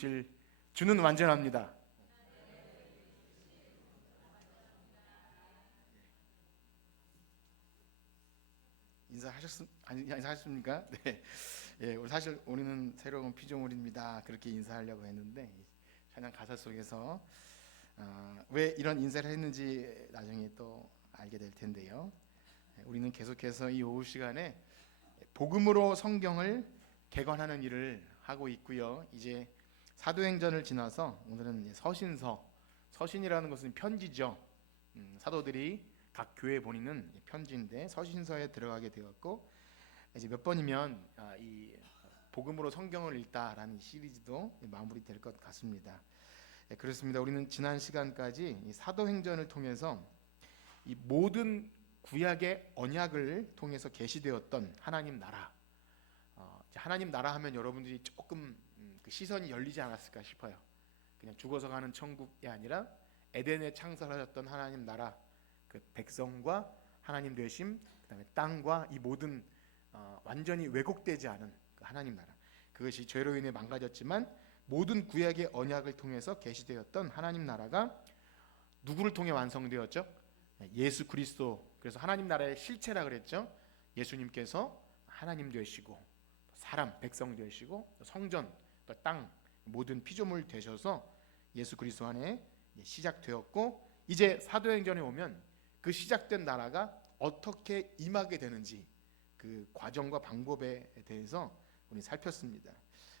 주는 완전합니다. 인사하셨습니까? 네. 예, 우리 사실 우리는 새로운 피조물입니다. 그렇게 인사하려고 했는데 찬양 가사 속에서 왜 이런 인사를 했는지 나중에 또 알게 될 텐데요. 우리는 계속해서 이 오후 시간에 복음으로 성경을 개관하는 일을 하고 있고요. 이제 사도행전을 지나서 오늘은 서신이라는 것은 편지죠. 사도들이 각 교회에 보내는 편지인데 서신서에 들어가게 되었고, 이제 몇 번이면 이 복음으로 성경을 읽다라는 시리즈도 마무리될 것 같습니다. 그렇습니다. 우리는 지난 시간까지 이 사도행전을 통해서 이 모든 구약의 언약을 통해서 계시되었던 하나님 나라, 하나님 나라 하면 여러분들이 조금 그 시선이 열리지 않았을까 싶어요. 그냥 죽어서 가는 천국이 아니라 에덴에 창설하셨던 하나님 나라, 그 백성과 하나님 되심, 그다음에 땅과 이 모든 완전히 왜곡되지 않은 그 하나님 나라, 그것이 죄로 인해 망가졌지만 모든 구약의 언약을 통해서 계시되었던 하나님 나라가 누구를 통해 완성되었죠? 예수 그리스도. 그래서 하나님 나라의 실체라 그랬죠. 예수님께서 하나님 되시고 사람 백성 되시고 성전 또 땅 모든 피조물 되셔서 예수 그리스도 안에 시작되었고, 이제 사도행전에 오면 그 시작된 나라가 어떻게 임하게 되는지 그 과정과 방법에 대해서 우리 살폈습니다.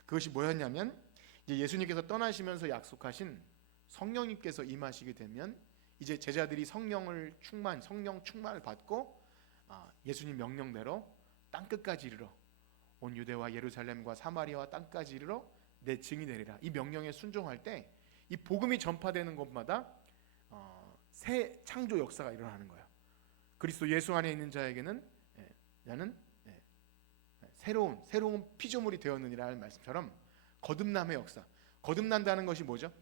그것이 뭐였냐면, 이제 예수님께서 떠나시면서 약속하신 성령님께서 임하시게 되면 이제 제자들이 성령 충만을 받고 예수님 명령대로 땅 끝까지 이르러 온 유대와 예루살렘과 사마리아와 땅까지 이르러 내 증인이 되리라. 이 명령에 순종할 때 이 복음이 전파되는 곳마다 새 창조 역사가 일어나는 거예요. 그리스도 예수 안에 있는 자에게는 나는 새로운 피조물이 되었느니라는 말씀처럼 거듭남의 역사. 거듭난다는 것이 뭐죠?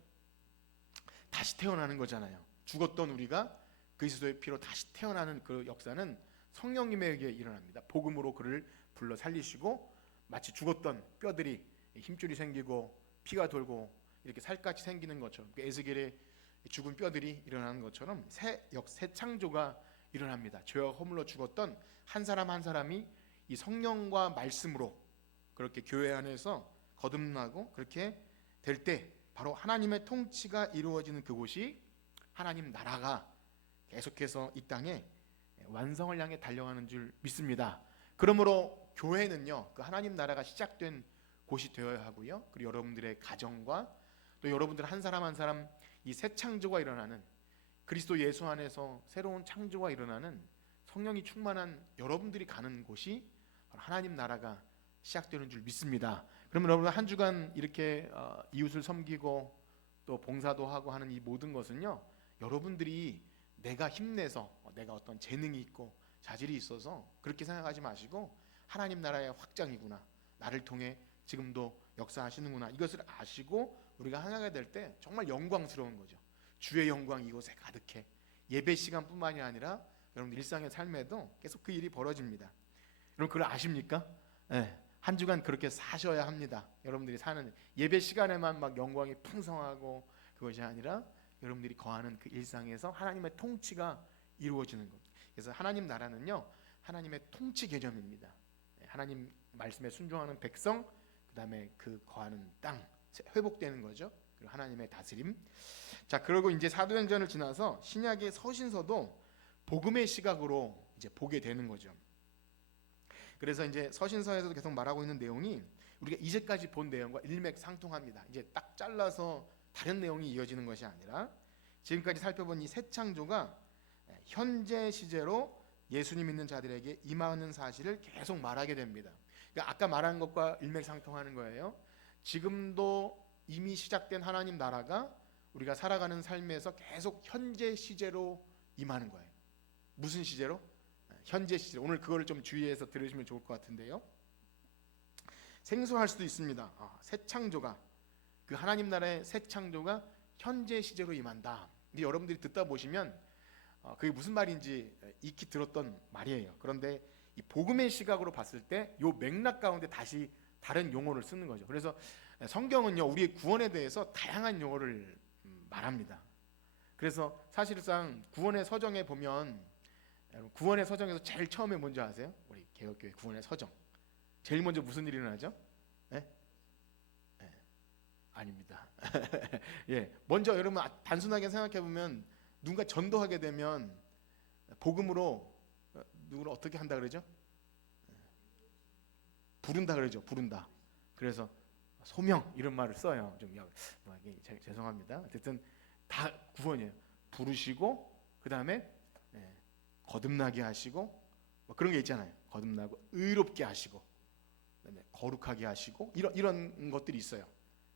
다시 태어나는 거잖아요. 죽었던 우리가 그리스도의 피로 다시 태어나는 그 역사는 성령님에게 일어납니다. 복음으로 그를 불러 살리시고 마치 죽었던 뼈들이 힘줄이 생기고 피가 돌고 이렇게 살같이 생기는 것처럼, 에스겔의 죽은 뼈들이 일어나는 것처럼 새 창조가 일어납니다. 죄와 허물로 죽었던 한 사람 한 사람이 이 성령과 말씀으로 그렇게 교회 안에서 거듭나고 그렇게 될 때 바로 하나님의 통치가 이루어지는 그곳이 하나님 나라가 계속해서 이 땅에 완성을 향해 달려가는 줄 믿습니다. 그러므로 교회는요, 그 하나님 나라가 시작된 곳이 되어야 하고요. 그리고 여러분들의 가정과 또 여러분들 한 사람 한 사람 이 새 창조가 일어나는, 그리스도 예수 안에서 새로운 창조가 일어나는 성령이 충만한 여러분들이 가는 곳이 하나님 나라가 시작되는 줄 믿습니다. 그러면 여러분 한 주간 이렇게 이웃을 섬기고 또 봉사도 하고 하는 이 모든 것은요, 여러분들이 내가 힘내서 내가 어떤 재능이 있고 자질이 있어서 그렇게 생각하지 마시고 하나님 나라의 확장이구나, 나를 통해 지금도 역사하시는구나, 이것을 아시고 우리가 하나가 될 때 정말 영광스러운 거죠. 주의 영광이 이곳에 가득해. 예배 시간뿐만이 아니라 여러분 일상의 삶에도 계속 그 일이 벌어집니다. 여러분 그걸 아십니까? 네. 한 주간 그렇게 사셔야 합니다. 여러분들이 사는 예배 시간에만 막 영광이 풍성하고 그것이 아니라 여러분들이 거하는 그 일상에서 하나님의 통치가 이루어지는 것. 그래서 하나님 나라는요, 하나님의 통치 개념입니다. 하나님 말씀에 순종하는 백성, 그 다음에 그 거하는 땅 회복되는 거죠. 그리고 하나님의 다스림. 자, 그리고 이제 사도행전을 지나서 신약의 서신서도 복음의 시각으로 이제 보게 되는 거죠. 그래서 이제 서신서에서도 계속 말하고 있는 내용이 우리가 이제까지 본 내용과 일맥상통합니다. 이제 딱 잘라서 다른 내용이 이어지는 것이 아니라 지금까지 살펴본 이 새 창조가 현재 시제로 예수님 믿는 자들에게 임하는 사실을 계속 말하게 됩니다. 그러니까 아까 말한 것과 일맥상통하는 거예요. 지금도 이미 시작된 하나님 나라가 우리가 살아가는 삶에서 계속 현재 시제로 임하는 거예요. 무슨 시제로? 현재 시제. 오늘 그걸 좀 주의해서 들으시면 좋을 것 같은데요. 생소할 수도 있습니다. 새 창조가, 그 하나님 나라의 새 창조가 현재 시제로 임한다. 근데 여러분들이 듣다 보시면 그게 무슨 말인지 익히 들었던 말이에요. 그런데 이 복음의 시각으로 봤을 때 이 맥락 가운데 다시 다른 용어를 쓰는 거죠. 그래서 성경은요 우리의 구원에 대해서 다양한 용어를 말합니다. 그래서 사실상 구원의 서정에 보면 구원의 서정에서 제일 처음에 뭔지 아세요? 우리 개혁교회 구원의 서정 제일 먼저 무슨 일이 일어나죠? 네? 네. 아닙니다. 예, 먼저 여러분 단순하게 생각해 보면 누군가 전도하게 되면 복음으로 누구를 어떻게 한다 그러죠? 부른다 그러죠. 부른다. 그래서 소명 이런 말을 써요. 좀 죄송합니다. 어쨌든 다 구원이에요. 부르시고 그 다음에 거듭나게 하시고 뭐 그런 게 있잖아요. 거듭나고 의롭게 하시고 그다음에 거룩하게 하시고 이런 것들이 있어요.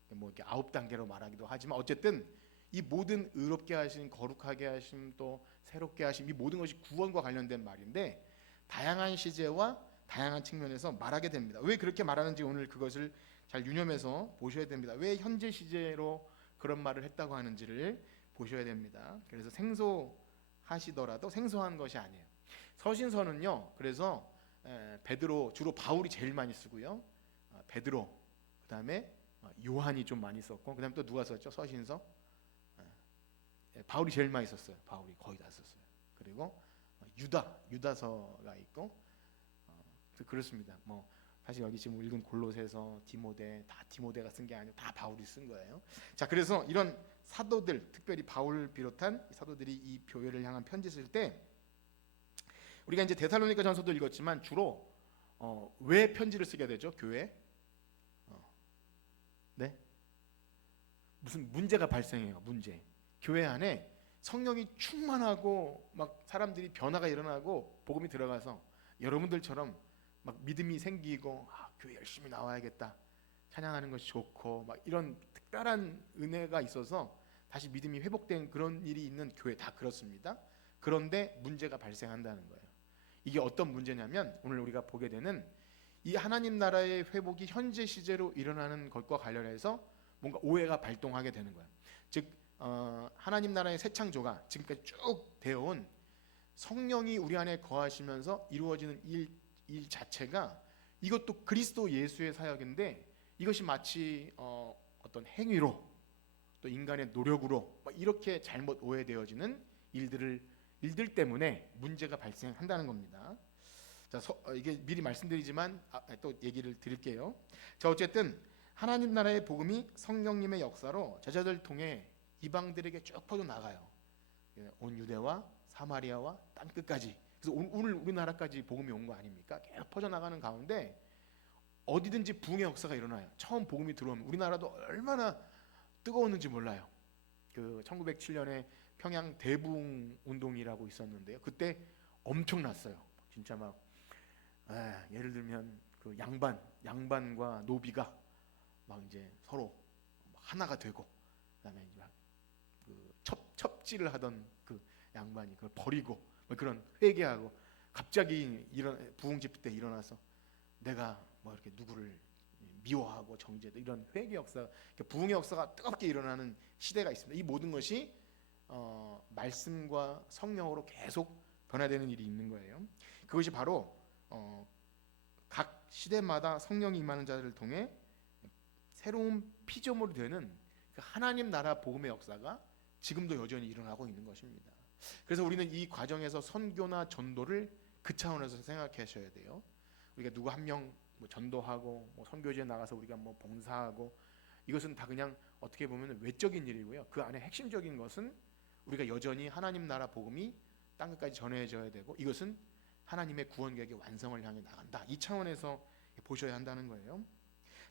뭐 이렇게 9단계로 말하기도 하지만 어쨌든 이 모든 의롭게 하심, 거룩하게 하심, 또 새롭게 하심 이 모든 것이 구원과 관련된 말인데 다양한 시제와 다양한 측면에서 말하게 됩니다. 왜 그렇게 말하는지 오늘 그것을 잘 유념해서 보셔야 됩니다. 왜 현재 시제로 그런 말을 했다고 하는지를 보셔야 됩니다. 그래서 생소하시더라도 생소한 것이 아니에요. 서신서는요. 그래서 베드로 주로 바울이 제일 많이 쓰고요. 베드로 그다음에 요한이 좀 많이 썼고 그다음에 또 누가 썼죠? 서신서 바울이 제일 많이 썼어요. 바울이 거의 다 썼어요. 그리고 유다서가 있고 그렇습니다. 뭐 사실 여기 지금 읽은 골로새서, 디모데 다 디모데가 쓴 게 아니고 다 바울이 쓴 거예요. 자, 그래서 이런 사도들, 특별히 바울 비롯한 사도들이 이 교회를 향한 편지 쓸 때 우리가 이제 데살로니가 전서도 읽었지만 주로 왜 편지를 쓰게 되죠? 교회? 네? 무슨 문제가 발생해요. 문제. 교회 안에 성령이 충만하고 막 사람들이 변화가 일어나고 복음이 들어가서 여러분들처럼 막 믿음이 생기고 교회 열심히 나와야겠다 찬양하는 것이 좋고 막 이런 특별한 은혜가 있어서 다시 믿음이 회복된 그런 일이 있는 교회 다 그렇습니다. 그런데 문제가 발생한다는 거예요. 이게 어떤 문제냐면 오늘 우리가 보게 되는 이 하나님 나라의 회복이 현재 시제로 일어나는 것과 관련해서 뭔가 오해가 발동하게 되는 거예요. 즉 하나님 나라의 새 창조가 지금까지 쭉 되어온 성령이 우리 안에 거하시면서 이루어지는 일 자체가 이것도 그리스도 예수의 사역인데 이것이 마치 어떤 행위로 또 인간의 노력으로 이렇게 잘못 오해되어지는 일들 때문에 문제가 발생한다는 겁니다. 자, 이게 미리 말씀드리지만 또 얘기를 드릴게요. 자, 어쨌든 하나님 나라의 복음이 성령님의 역사로 제자들 통해 이방들에게 쭉 퍼져 나가요. 온 유대와 사마리아와 땅 끝까지. 그래서 오늘 우리나라까지 복음이 온 거 아닙니까? 계속 퍼져 나가는 가운데 어디든지 부흥의 역사가 일어나요. 처음 복음이 들어오면 우리나라도 얼마나 뜨거웠는지 몰라요. 그 1907년에 평양 대부흥 운동이라고 있었는데요. 그때 엄청났어요. 진짜 막 예를 들면 그 양반과 노비가 막 이제 서로 하나가 되고 그다음에 이제 그 첩지를 하던 그 양반이 그걸 버리고 뭐 그런 회개하고 갑자기 부흥 집회 때 일어나서 내가 뭐 이렇게 누구를 미워하고 정죄도 이런 회개 역사, 부흥의 역사가 뜨겁게 일어나는 시대가 있습니다. 이 모든 것이 말씀과 성령으로 계속 변화되는 일이 있는 거예요. 그것이 바로 각 시대마다 성령이 임하는 자들을 통해 새로운 피조물이 되는 그 하나님 나라 복음의 역사가 지금도 여전히 일어나고 있는 것입니다. 그래서 우리는 이 과정에서 선교나 전도를 그 차원에서 생각하셔야 돼요. 우리가 누구 한 명 전도하고 선교지에 나가서 우리가 봉사하고 이것은 다 그냥 어떻게 보면 외적인 일이고요. 그 안에 핵심적인 것은 우리가 여전히 하나님 나라 복음이 땅끝까지 전해져야 되고 이것은 하나님의 구원 계획의 완성을 향해 나간다. 이 차원에서 보셔야 한다는 거예요.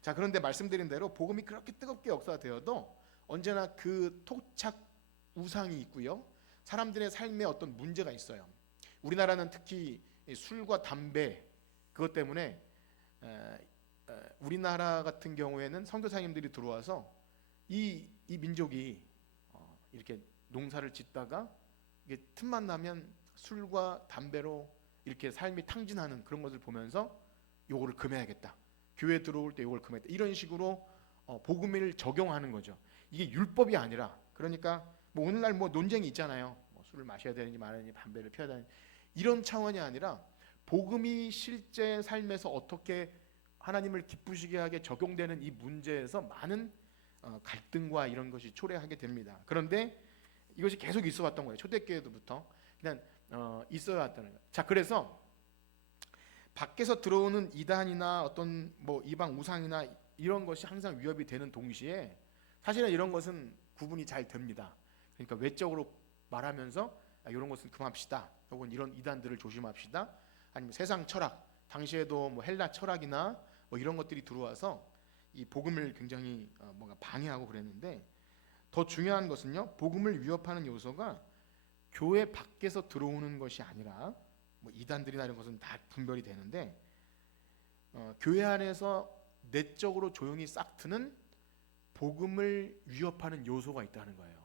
자, 그런데 말씀드린 대로 복음이 그렇게 뜨겁게 역사되어도 언제나 그 토착 우상이 있고요. 사람들의 삶에 어떤 문제가 있어요. 우리나라는 특히 술과 담배 그것 때문에 우리나라 같은 경우에는 선교사님들이 들어와서 이 민족이 이렇게 농사를 짓다가 이게 틈만 나면 술과 담배로 이렇게 삶이 탕진하는 그런 것을 보면서 요거를 금해야겠다. 교회 들어올 때 요걸 금해야겠다. 이런 식으로 복음을 적용하는 거죠. 이게 율법이 아니라 그러니까 오늘날 논쟁이 있잖아요. 술을 마셔야 되는지 말아야 되는지 담배를 피워야 되는지 이런 차원이 아니라 복음이 실제 삶에서 어떻게 하나님을 기쁘시게 하게 적용되는 이 문제에서 많은 갈등과 이런 것이 초래하게 됩니다. 그런데 이것이 계속 있어 왔던 거예요. 초대교회부터 그냥 있어 왔다는 거예요. 자, 그래서 밖에서 들어오는 이단이나 어떤 뭐 이방 우상이나 이런 것이 항상 위협이 되는 동시에 사실은 이런 것은 구분이 잘 됩니다. 그러니까 외적으로 말하면서 이런 것은 금합시다. 혹은 이런 이단들을 조심합시다. 아니면 세상 철학, 당시에도 뭐 헬라 철학이나 뭐 이런 것들이 들어와서 이 복음을 굉장히 뭔가 방해하고 그랬는데, 더 중요한 것은요, 복음을 위협하는 요소가 교회 밖에서 들어오는 것이 아니라 뭐 이단들이나 이런 것은 다 분별이 되는데, 교회 안에서 내적으로 조용히 싹트는 복음을 위협하는 요소가 있다는 거예요.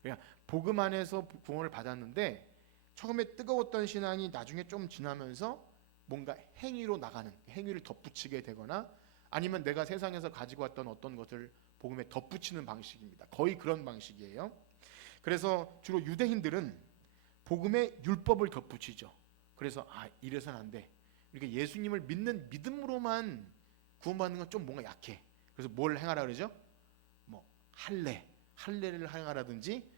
그러니까 복음 안에서 구원을 받았는데 처음에 뜨거웠던 신앙이 나중에 좀 지나면서 뭔가 행위로 나가는, 행위를 덧붙이게 되거나 아니면 내가 세상에서 가지고 왔던 어떤 것을 복음에 덧붙이는 방식입니다. 거의 그런 방식이에요. 그래서 주로 유대인들은 복음에 율법을 덧붙이죠. 그래서 이래서는 안 돼. 그러니까 예수님을 믿는 믿음으로만 구원받는 건 좀 뭔가 약해. 그래서 뭘 행하라 그러죠? 뭐 할례를 행하라든지,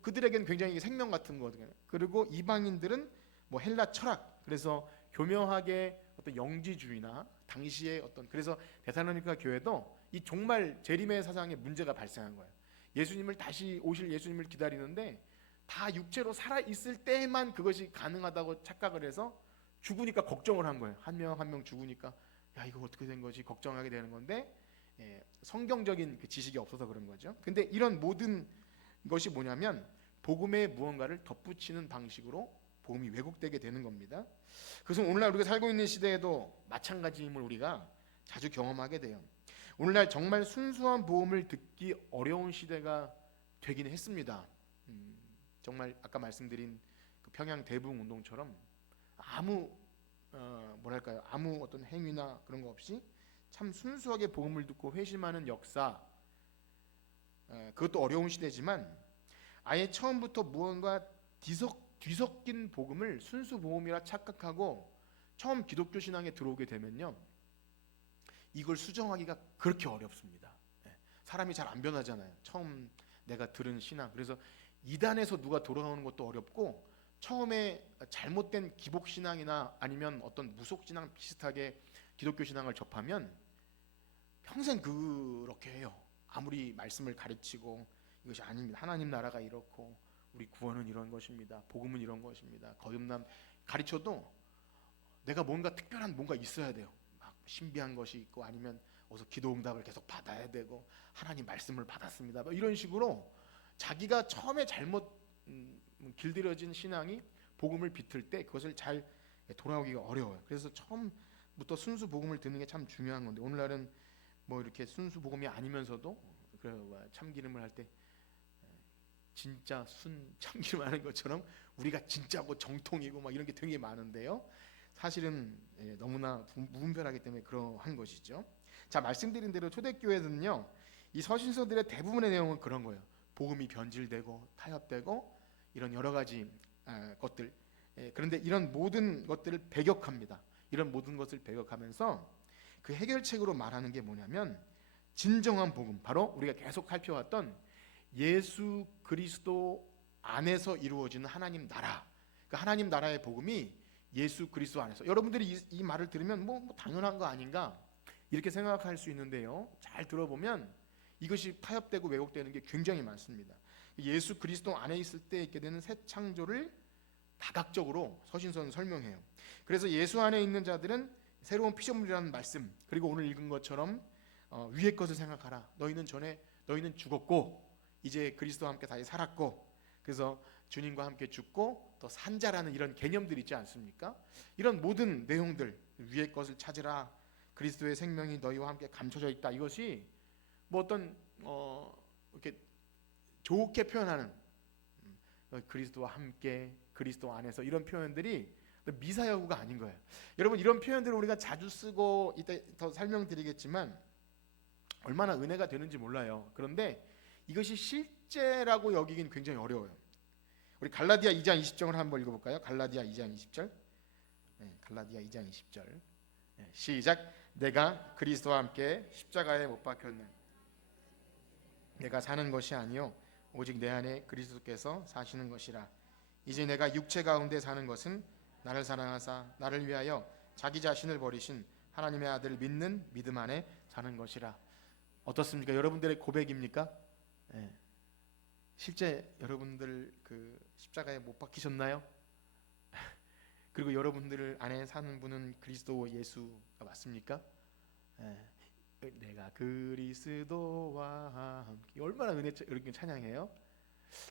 그들에게는 굉장히 생명 같은 거거든요. 그리고 이방인들은 뭐 헬라 철학, 그래서 교묘하게 어떤 영지주의나 당시의 어떤, 그래서 데살로니가 교회도 이 정말 재림의 사상에 문제가 발생한 거예요. 예수님을 다시 오실 예수님을 기다리는데 다 육체로 살아 있을 때만 그것이 가능하다고 착각을 해서 죽으니까 걱정을 한 거예요. 한 명 한 명 죽으니까 야, 이거 어떻게 된 거지 걱정하게 되는 건데, 성경적인 그 지식이 없어서 그런 거죠. 근데 이런 모든 것이 뭐냐면 복음의 무언가를 덧붙이는 방식으로 복음이 왜곡되게 되는 겁니다. 그래서 오늘날 우리가 살고 있는 시대에도 마찬가지임을 우리가 자주 경험하게 돼요. 오늘날 정말 순수한 복음을 듣기 어려운 시대가 되긴 했습니다. 정말 아까 말씀드린 그 평양 대부흥 운동처럼 아무 아무 어떤 행위나 그런 거 없이 참 순수하게 복음을 듣고 회심하는 역사, 그것도 어려운 시대지만 아예 처음부터 무언가 뒤섞인 복음을 순수 복음이라 착각하고 처음 기독교 신앙에 들어오게 되면요, 이걸 수정하기가 그렇게 어렵습니다. 사람이 잘 안 변하잖아요. 처음 내가 들은 신앙. 그래서 이단에서 누가 돌아오는 것도 어렵고, 처음에 잘못된 기복 신앙이나 아니면 어떤 무속 신앙 비슷하게 기독교 신앙을 접하면 평생 그렇게 해요. 아무리 말씀을 가르치고 이것이 아닙니다. 하나님 나라가 이렇고 우리 구원은 이런 것입니다. 복음은 이런 것입니다. 거듭남 가르쳐도 내가 뭔가 특별한 뭔가 있어야 돼요. 막 신비한 것이 있고 아니면 어서 기도 응답을 계속 받아야 되고 하나님 말씀을 받았습니다. 뭐 이런 식으로 자기가 처음에 잘못 길들여진 신앙이 복음을 비틀 때 그것을 잘 돌아오기가 어려워요. 그래서 처음부터 순수 복음을 듣는 게 참 중요한 건데, 오늘날은 뭐 이렇게 순수 복음이 아니면서도 참기름을 할 때 진짜 참기름 하는 것처럼 우리가 진짜고 정통이고 막 이런 게 되게 많은데요, 사실은 너무나 무분별하기 때문에 그러한 것이죠. 자, 말씀드린 대로 초대교회는요, 이 서신서들의 대부분의 내용은 그런 거예요. 복음이 변질되고 타협되고 이런 여러 가지 것들. 그런데 이런 모든 것들을 배격합니다. 이런 모든 것을 배격하면서 그 해결책으로 말하는 게 뭐냐면 진정한 복음, 바로 우리가 계속 살펴왔던 예수 그리스도 안에서 이루어지는 하나님 나라, 그 하나님 나라의 복음이 예수 그리스도 안에서. 여러분들이 이 말을 들으면 뭐 당연한 거 아닌가 이렇게 생각할 수 있는데요, 잘 들어보면 이것이 타협되고 왜곡되는 게 굉장히 많습니다. 예수 그리스도 안에 있을 때 있게 되는 새 창조를 다각적으로 서신서는 설명해요. 그래서 예수 안에 있는 자들은 새로운 피조물이라는 말씀, 그리고 오늘 읽은 것처럼 위의 것을 생각하라. 너희는 죽었고 이제 그리스도와 함께 다시 살았고, 그래서 주님과 함께 죽고 또 산자라는 이런 개념들 있지 않습니까? 이런 모든 내용들, 위의 것을 찾으라, 그리스도의 생명이 너희와 함께 감춰져 있다, 이것이 뭐 어떤 이렇게 좋게 표현하는 그리스도와 함께, 그리스도 안에서, 이런 표현들이 미사여구가 아닌 거예요. 여러분, 이런 표현들을 우리가 자주 쓰고 이때 더 설명드리겠지만 얼마나 은혜가 되는지 몰라요. 그런데 이것이 실제라고 여기긴 굉장히 어려워요. 우리 갈라디아 2장 20절을 한번 읽어볼까요? 갈라디아 2장 20절. 갈라디아 2장 20절. 시작. 내가 그리스도와 함께 십자가에 못 박혔는 내가 사는 것이 아니요 오직 내 안에 그리스도께서 사시는 것이라. 이제 내가 육체 가운데 사는 것은 나를 사랑하사 나를 위하여 자기 자신을 버리신 하나님의 아들을 믿는 믿음 안에 사는 것이라. 어떻습니까? 여러분들의 고백입니까? 예. 실제 여러분들 그 십자가에 못 박히셨나요? 그리고 여러분들 안에 사는 분은 그리스도 예수가 맞습니까? 예. 내가 그리스도와 함께, 얼마나 이렇게 찬양해요?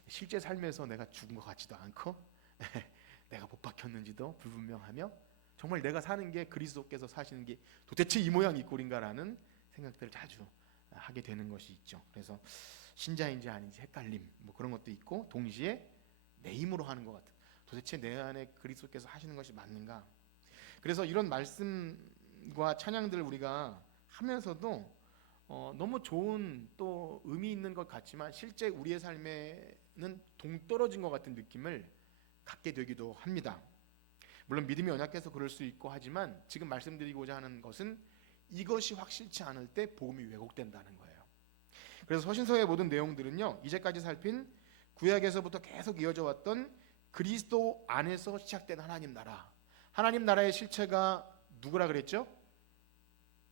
실제 삶에서 내가 죽은 것 같지도 않고 내가 못 박혔는지도 불분명하며 정말 내가 사는 게 그리스도께서 사시는 게 도대체 이 모양 이 꼴인가라는 생각들을 자주 하게 되는 것이 있죠. 그래서 신자인지 아닌지 헷갈림 뭐 그런 것도 있고, 동시에 내 힘으로 하는 것 같은, 도대체 내 안에 그리스도께서 하시는 것이 맞는가. 그래서 이런 말씀과 찬양들을 우리가 하면서도 너무 좋은 또 의미 있는 것 같지만 실제 우리의 삶에는 동떨어진 것 같은 느낌을 갖게 되기도 합니다. 물론 믿음이 연약해서 그럴 수 있고 하지만 지금 말씀드리고자 하는 것은 이것이 확실치 않을 때 복음이 왜곡된다는 거예요. 그래서 서신서의 모든 내용들은요, 이제까지 살핀 구약에서부터 계속 이어져 왔던 그리스도 안에서 시작된 하나님 나라, 하나님 나라의 실체가 누구라 그랬죠?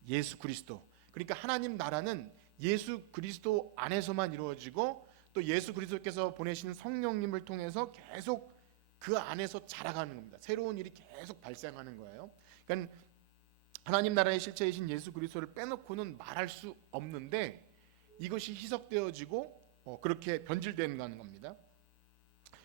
예수 그리스도. 그러니까 하나님 나라는 예수 그리스도 안에서만 이루어지고 또 예수 그리스도께서 보내신 성령님을 통해서 계속 그 안에서 자라가는 겁니다. 새로운 일이 계속 발생하는 거예요. 그러니까 하나님 나라의 실체이신 예수 그리스도를 빼놓고는 말할 수 없는데 이것이 희석되어지고 그렇게 변질되는 겁니다.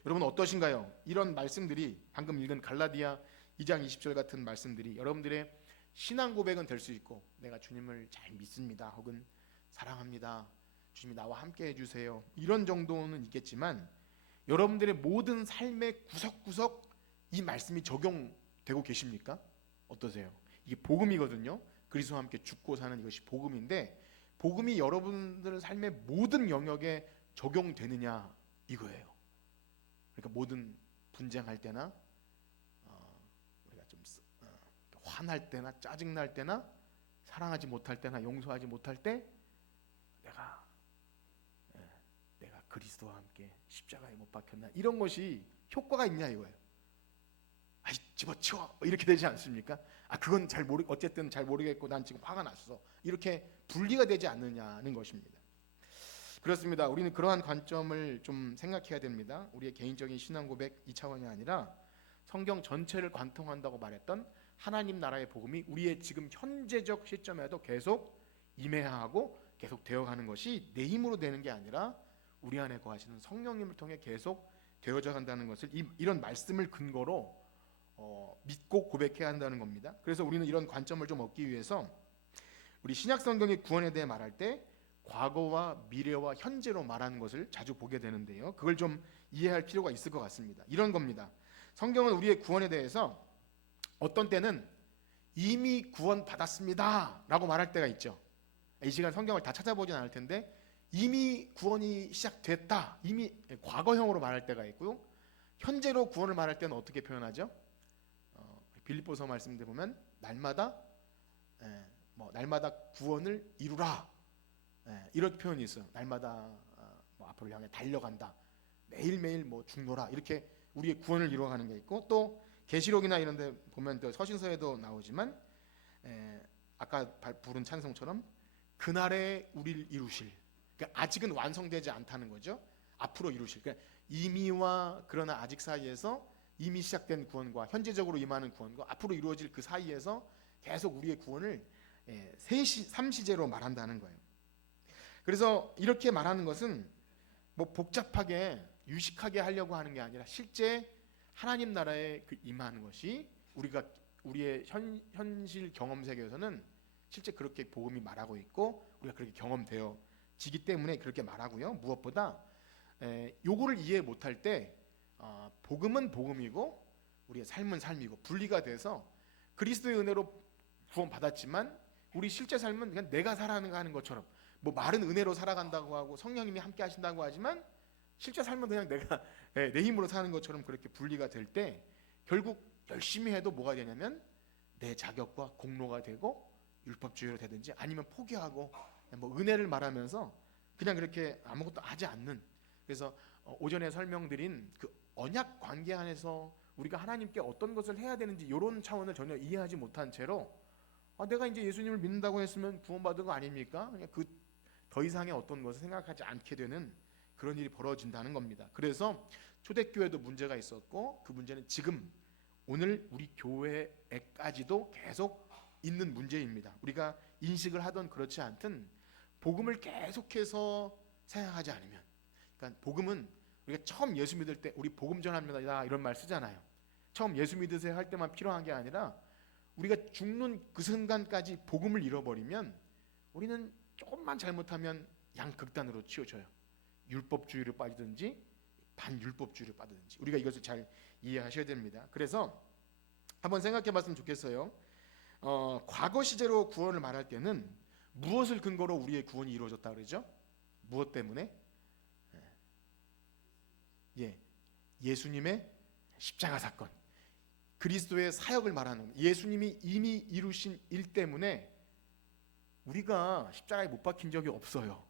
여러분 어떠신가요? 이런 말씀들이, 방금 읽은 갈라디아 2장 20절 같은 말씀들이 여러분들의 신앙 고백은 될 수 있고, 내가 주님을 잘 믿습니다, 혹은 사랑합니다, 주님이 나와 함께 해주세요, 이런 정도는 있겠지만 여러분들의 모든 삶의 구석구석 이 말씀이 적용되고 계십니까? 어떠세요? 이게 복음이거든요. 그리스도와 함께 죽고 사는 이것이 복음인데, 복음이 여러분들 삶의 모든 영역에 적용되느냐 이거예요. 그러니까 모든 분쟁할 때나 우리가 좀 화날 때나 짜증날 때나 사랑하지 못할 때나 용서하지 못할 때 내가 그리스도와 함께 십자가에 못 박혔나, 이런 것이 효과가 있냐 이거예요. 아이 집어치워 이렇게 되지 않습니까? 그건 어쨌든 잘 모르겠고 난 지금 화가 났어, 이렇게 분리가 되지 않느냐는 것입니다. 그렇습니다. 우리는 그러한 관점을 좀 생각해야 됩니다. 우리의 개인적인 신앙 고백 2차원이 아니라 성경 전체를 관통한다고 말했던 하나님 나라의 복음이 우리의 지금 현재적 시점에도 계속 임해하고 계속 되어가는 것이 내 힘으로 되는 게 아니라 우리 안에 거하시는 성령님을 통해 계속 되어져 간다는 것을 이런 말씀을 근거로 믿고 고백해야 한다는 겁니다. 그래서 우리는 이런 관점을 좀 얻기 위해서 우리 신약 성경의 구원에 대해 말할 때 과거와 미래와 현재로 말하는 것을 자주 보게 되는데요, 그걸 좀 이해할 필요가 있을 것 같습니다. 이런 겁니다. 성경은 우리의 구원에 대해서 어떤 때는 이미 구원 받았습니다 라고 말할 때가 있죠. 이 시간 성경을 다 찾아보진 않을 텐데 이미 구원이 시작됐다, 이미 과거형으로 말할 때가 있고요, 현재로 구원을 말할 때는 어떻게 표현하죠? 빌립보서 말씀들 보면 날마다 구원을 이루라, 이런 표현이 있어요. 날마다 앞으로 향해 달려간다, 매일매일 죽노라, 이렇게 우리의 구원을 이루어가는 게 있고, 또 계시록이나 이런 데 보면 또 서신서에도 나오지만 아까 부른 찬송처럼 그날에 우리를 이루실, 그러니까 아직은 완성되지 않다는 거죠. 앞으로 이루실, 그러니까 이미와 그러나 아직 사이에서 이미 시작된 구원과 현재적으로 임하는 구원과 앞으로 이루어질 그 사이에서 계속 우리의 구원을 삼시제로 말한다는 거예요. 그래서 이렇게 말하는 것은 복잡하게 유식하게 하려고 하는 게 아니라 실제 하나님 나라에 임하는 것이 우리의 현실 경험 세계에서는 실제 그렇게 복음이 말하고 있고 우리가 그렇게 경험되어지기 때문에 그렇게 말하고요. 무엇보다 요거를 이해 못할 때 복음은 복음이고 우리의 삶은 삶이고 분리가 돼서 그리스도의 은혜로 구원 받았지만 우리 실제 삶은 그냥 내가 살아가는 것처럼 말은 은혜로 살아간다고 하고 성령님이 함께 하신다고 하지만 실제 삶은 그냥 내가 내 힘으로 사는 것처럼 그렇게 분리가 될 때 결국 열심히 해도 뭐가 되냐면 내 자격과 공로가 되고 율법주의로 되든지 아니면 포기하고 뭐 은혜를 말하면서 그냥 그렇게 아무것도 하지 않는. 그래서 오전에 설명드린 그 언약 관계 안에서 우리가 하나님께 어떤 것을 해야 되는지 이런 차원을 전혀 이해하지 못한 채로 내가 이제 예수님을 믿는다고 했으면 구원받은 거 아닙니까? 그냥 그 더 이상의 어떤 것을 생각하지 않게 되는 그런 일이 벌어진다는 겁니다. 그래서 초대교회도 문제가 있었고 그 문제는 지금 오늘 우리 교회에까지도 계속 있는 문제입니다. 우리가 인식을 하던 그렇지 않든 복음을 계속해서 생각하지 않으면, 그러니까 복음은 우리가 처음 예수 믿을 때 우리 복음 전합니다 이런 말 쓰잖아요. 처음 예수 믿으세요 할 때만 필요한 게 아니라 우리가 죽는 그 순간까지 복음을 잃어버리면 우리는 조금만 잘못하면 양극단으로 치우쳐요. 율법주의로 빠지든지 반율법주의로 빠지든지. 우리가 이것을 잘 이해하셔야 됩니다. 그래서 한번 생각해 봤으면 좋겠어요. 과거 시제로 구원을 말할 때는 무엇을 근거로 우리의 구원이 이루어졌다 그러죠? 무엇 때문에? 예수님의 십자가 사건, 그리스도의 사역을 말하는, 예수님이 이미 이루신 일 때문에 우리가 십자가에 못 박힌 적이 없어요.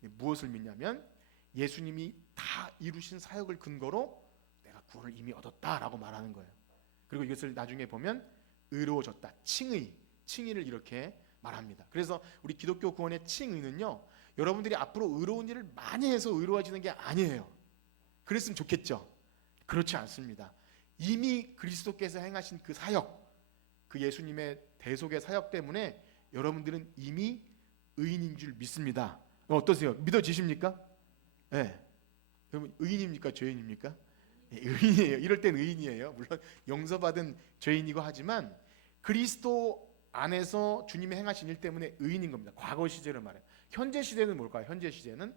무엇을 믿냐면 예수님이 다 이루신 사역을 근거로 내가 구원을 이미 얻었다라고 말하는 거예요. 그리고 이것을 나중에 보면 의로워졌다, 칭의를 이렇게 말합니다. 그래서 우리 기독교 구원의 칭의는요, 여러분들이 앞으로 의로운 일을 많이 해서 의로워지는 게 아니에요. 그랬으면 좋겠죠. 그렇지 않습니다. 이미 그리스도께서 행하신 그 사역, 그 예수님의 대속의 사역 때문에 여러분들은 이미 의인인 줄 믿습니다. 어떠세요? 믿어지십니까? 네. 여러분 의인입니까? 죄인입니까? 네, 의인이에요. 이럴 땐 의인이에요. 물론 용서받은 죄인이고 하지만 그리스도 안에서 주님이 행하신 일 때문에 의인인 겁니다. 과거 시제를 말해요. 현재 시대는 뭘까요? 현재 시대는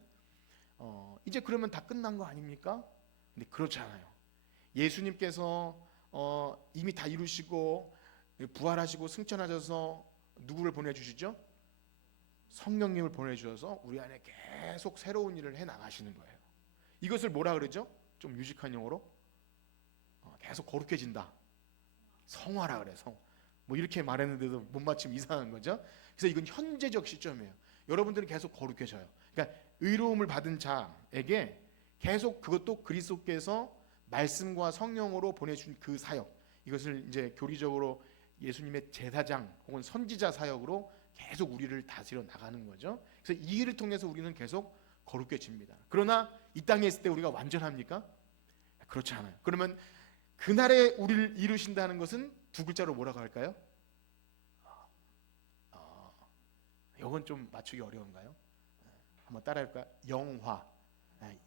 이제 그러면 다 끝난 거 아닙니까? 근데 그렇지 않아요. 예수님께서 이미 다 이루시고 부활하시고 승천하셔서 누구를 보내주시죠? 성령님을 보내주셔서 우리 안에 계속 새로운 일을 해나가시는 거예요. 이것을 뭐라 그러죠? 좀 유식한 용어로 계속 거룩해진다, 성화라 그래서 뭐 이렇게 말했는데도 못 맞추면 이상한 거죠. 그래서 이건 현재적 시점이에요. 여러분들은 계속 거룩해져요. 그러니까 의로움을 받은 자에게 계속 그것도 그리스도께서 말씀과 성령으로 보내준 그 사역, 이것을 이제 교리적으로 예수님의 제사장 혹은 선지자 사역으로 계속 우리를 다스려 나가는 거죠. 그래서 이 일을 통해서 우리는 계속 거룩해집니다. 그러나 이 땅에 있을 때 우리가 완전합니까? 그렇지 않아요. 그러면 그날에 우리를 이루신다는 것은 두 글자로 뭐라고 할까요? 이건 좀 맞추기 어려운가요? 한번 따라할까요? 영화.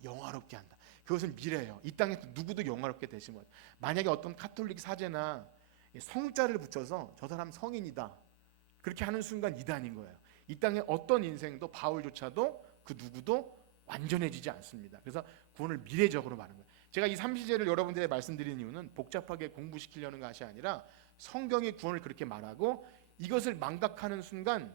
영화롭게 한다. 그것은 미래예요. 이 땅에서 누구도 영화롭게 되신 거예요. 만약에 어떤 카톨릭 사제나 성자를 붙여서 저 사람 성인이다 그렇게 하는 순간 이단인 거예요. 이 땅의 어떤 인생도 바울조차도 그 누구도 완전해지지 않습니다. 그래서 구원을 미래적으로 말하는 거예요. 제가 이 삼시제를 여러분들에게 말씀드리는 이유는 복잡하게 공부시키려는 것이 아니라 성경이 구원을 그렇게 말하고 이것을 망각하는 순간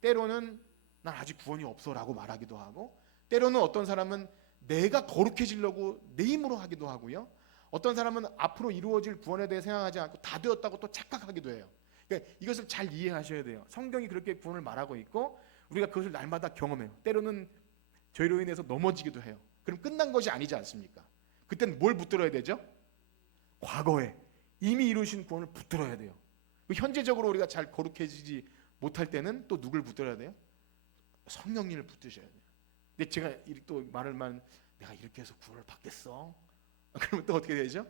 때로는 난 아직 구원이 없어라고 말하기도 하고, 때로는 어떤 사람은 내가 거룩해지려고 내 힘으로 하기도 하고요. 어떤 사람은 앞으로 이루어질 구원에 대해 생각하지 않고 다 되었다고 또 착각하기도 해요. 그러니까 이것을 잘 이해하셔야 돼요. 성경이 그렇게 구원을 말하고 있고 우리가 그것을 날마다 경험해요. 때로는 죄로 인해서 넘어지기도 해요. 그럼 끝난 것이 아니지 않습니까? 그때는 뭘 붙들어야 되죠? 과거에 이미 이루신 구원을 붙들어야 돼요. 현재적으로 우리가 잘 거룩해지지 못할 때는 또 누굴 붙들어야 돼요? 성령님을 붙드셔야 돼요. 근데 제가 또 말을만 내가 이렇게 해서 구원을 받겠어? 그러면 또 어떻게 되죠?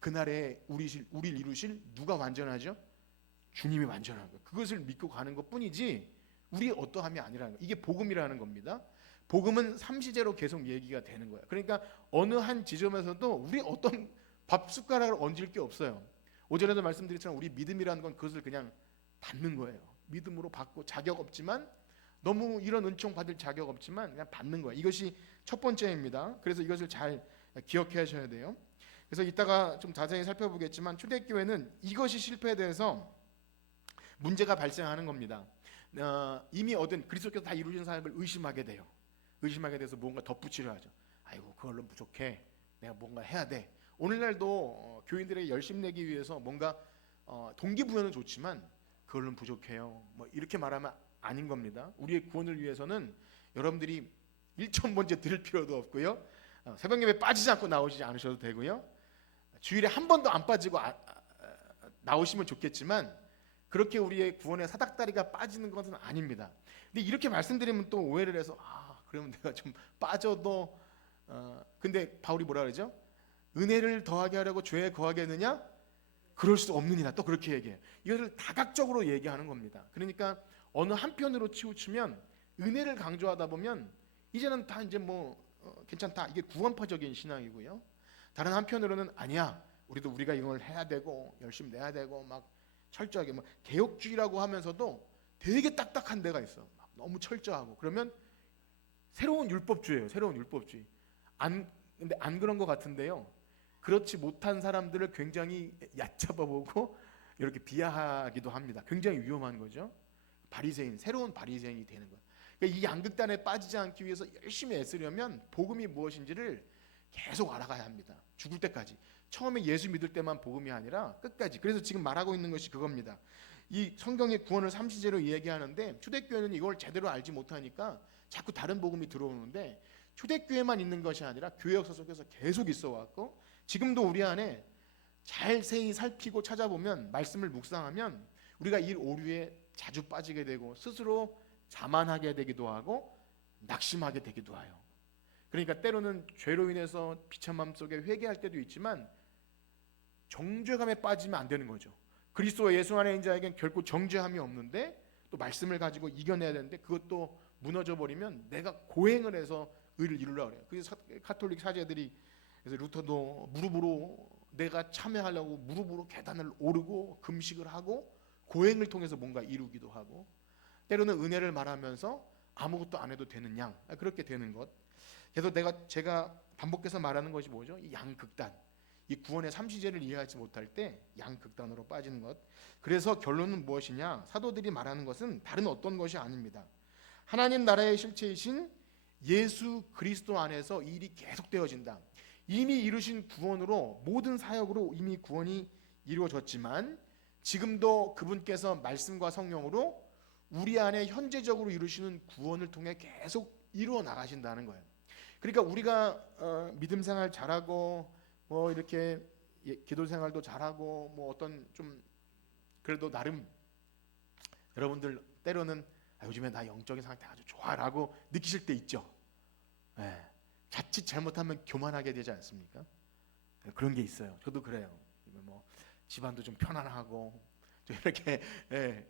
그날에 우리를 이루실 누가 완전하죠? 주님이 완전한 거예요. 그것을 믿고 가는 것뿐이지 우리 어떠함이 아니라는 거예요. 이게 복음이라는 겁니다. 복음은 삼시제로 계속 얘기가 되는 거예요. 그러니까 어느 한 지점에서도 우리 어떤 밥 숟가락을 얹을 게 없어요. 오전에도 말씀드렸지만 우리 믿음이라는 건 그것을 그냥 받는 거예요. 믿음으로 받고 자격 없지만, 너무 이런 은총 받을 자격 없지만 그냥 받는 거예요. 이것이 첫 번째입니다. 그래서 이것을 잘 기억해 하셔야 돼요. 그래서 이따가 좀 자세히 살펴보겠지만 초대교회는 이것이 실패돼서 문제가 발생하는 겁니다. 이미 얻은 그리스도께서 다 이루신 사역을 의심하게 돼요. 의심하게 돼서 뭔가 덧붙이려 하죠. 아이고 그걸로 부족해. 내가 뭔가 해야 돼. 오늘날도 교인들에게 열심 내기 위해서 뭔가 동기부여는 좋지만 그걸로는 부족해요. 뭐 이렇게 말하면 아닌 겁니다. 우리의 구원을 위해서는 여러분들이 1,000번째 들을 필요도 없고요. 새벽 예배 빠지지 않고 나오시지 않으셔도 되고요. 주일에 한 번도 안 빠지고 나오시면 좋겠지만 그렇게 우리의 구원의 사닥다리가 빠지는 것은 아닙니다. 근데 이렇게 말씀드리면 또 오해를 해서 그러면 내가 좀 빠져도 근데 바울이 뭐라 그러죠? 은혜를 더하게 하려고 죄에 거하게 했느냐? 그럴 수 없느니라. 또 그렇게 얘기해요. 이것을 다각적으로 얘기하는 겁니다. 그러니까 어느 한편으로 치우치면 은혜를 강조하다 보면 이제는 다 이제 괜찮다. 이게 구원파적인 신앙이고요. 다른 한편으로는 아니야. 우리가 이걸 해야 되고 열심히 내야 되고 막 철저하게 개혁주의라고 하면서도 되게 딱딱한 데가 있어. 너무 철저하고 그러면 새로운 율법주의예요. 새로운 율법주의. 근데 안 그런 것 같은데요. 그렇지 못한 사람들을 굉장히 얕잡아보고 이렇게 비하하기도 합니다. 굉장히 위험한 거죠. 바리새인, 새로운 바리새인이 되는 거예요. 그러니까 이 양극단에 빠지지 않기 위해서 열심히 애쓰려면 복음이 무엇인지를 계속 알아가야 합니다. 죽을 때까지. 처음에 예수 믿을 때만 복음이 아니라 끝까지. 그래서 지금 말하고 있는 것이 그겁니다. 이 성경의 구원을 삼시제로 이야기하는데 초대교회는 이걸 제대로 알지 못하니까 자꾸 다른 복음이 들어오는데 초대교회만 있는 것이 아니라 교회 역사 속에서 계속 있어 왔고 지금도 우리 안에 자세히 살피고 찾아보면 말씀을 묵상하면 우리가 이 오류에 자주 빠지게 되고 스스로 자만하게 되기도 하고 낙심하게 되기도 해요. 그러니까 때로는 죄로 인해서 비참함 속에 회개할 때도 있지만 정죄감에 빠지면 안 되는 거죠. 그리스도 예수 안에 있는 자에겐 결코 정죄함이 없는데 또 말씀을 가지고 이겨내야 되는데 그것도 무너져 버리면 내가 고행을 해서 의를 이루려고 그래요. 그래서 카톨릭 사제들이 그래서 루터도 무릎으로 내가 참여하려고 무릎으로 계단을 오르고 금식을 하고 고행을 통해서 뭔가 이루기도 하고 때로는 은혜를 말하면서 아무것도 안 해도 되는 양 그렇게 되는 것. 그래서 제가 반복해서 말하는 것이 뭐죠? 이 양극단. 이 구원의 삼시제를 이해하지 못할 때 양극단으로 빠지는 것. 그래서 결론은 무엇이냐? 사도들이 말하는 것은 다른 어떤 것이 아닙니다. 하나님 나라의 실체이신 예수 그리스도 안에서 이 일이 계속되어진다. 이미 이루신 구원으로 모든 사역으로 이미 구원이 이루어졌지만 지금도 그분께서 말씀과 성령으로 우리 안에 현재적으로 이루시는 구원을 통해 계속 이루어 나가신다는 거예요. 그러니까 우리가 믿음 생활 잘하고 이렇게 기도 생활도 잘하고 어떤 좀 그래도 나름 여러분들 때로는 요즘에 나 영적인 상태 아주 좋아라고 느끼실 때 있죠. 네. 자칫 잘못하면 교만하게 되지 않습니까? 그런 게 있어요. 저도 그래요. 집안도 좀 편안하고 좀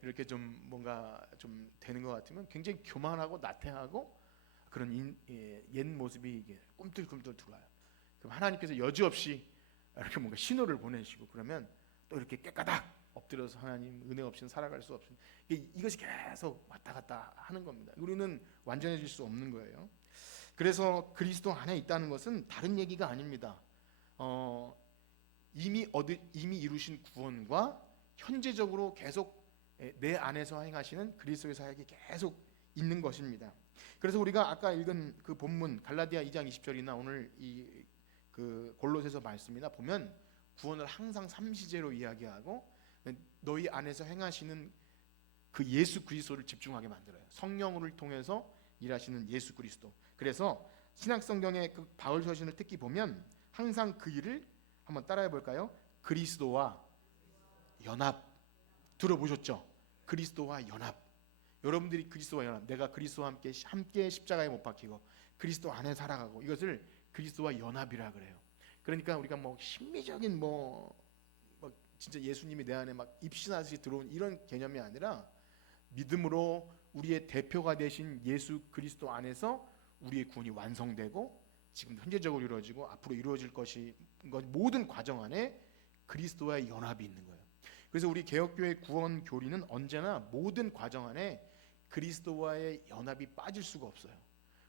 이렇게 좀 뭔가 좀 되는 것 같으면 굉장히 교만하고 나태하고 그런 옛 모습이 이게 꿈틀꿈틀 들어와요. 그럼 하나님께서 여지없이 이렇게 뭔가 신호를 보내시고 그러면 또 이렇게 깨까닥 엎드려서 하나님 은혜 없이는 살아갈 수 없습니다. 이것이 계속 왔다 갔다 하는 겁니다. 우리는 완전해질 수 없는 거예요. 그래서 그리스도 안에 있다는 것은 다른 얘기가 아닙니다. 이미 이루신 구원과 현재적으로 계속 내 안에서 행하시는 그리스도의 사역이 계속 있는 것입니다. 그래서 우리가 아까 읽은 그 본문 갈라디아 2장 20절이나 오늘 그 골로새서 말씀이나 보면 구원을 항상 삼시제로 이야기하고 너희 안에서 행하시는 그 예수 그리스도를 집중하게 만들어요. 성령을 통해서 일하시는 예수 그리스도. 그래서 신약성경의 그 바울 서신을 특히 보면 항상 그 일을 한번 따라해 볼까요? 그리스도와 연합. 들어보셨죠? 그리스도와 연합. 여러분들이 그리스도와 연합. 내가 그리스도와 함께 십자가에 못 박히고 그리스도 안에 살아가고 이것을 그리스도와 연합이라 그래요. 그러니까 우리가 심미적인 진짜 예수님이 내 안에 막 입신하듯이 들어온 이런 개념이 아니라 믿음으로 우리의 대표가 되신 예수 그리스도 안에서 우리의 구원이 완성되고 지금 현재적으로 이루어지고 앞으로 이루어질 것이 모든 과정 안에 그리스도와의 연합이 있는 거예요. 그래서 우리 개혁교회 구원 교리는 언제나 모든 과정 안에 그리스도와의 연합이 빠질 수가 없어요.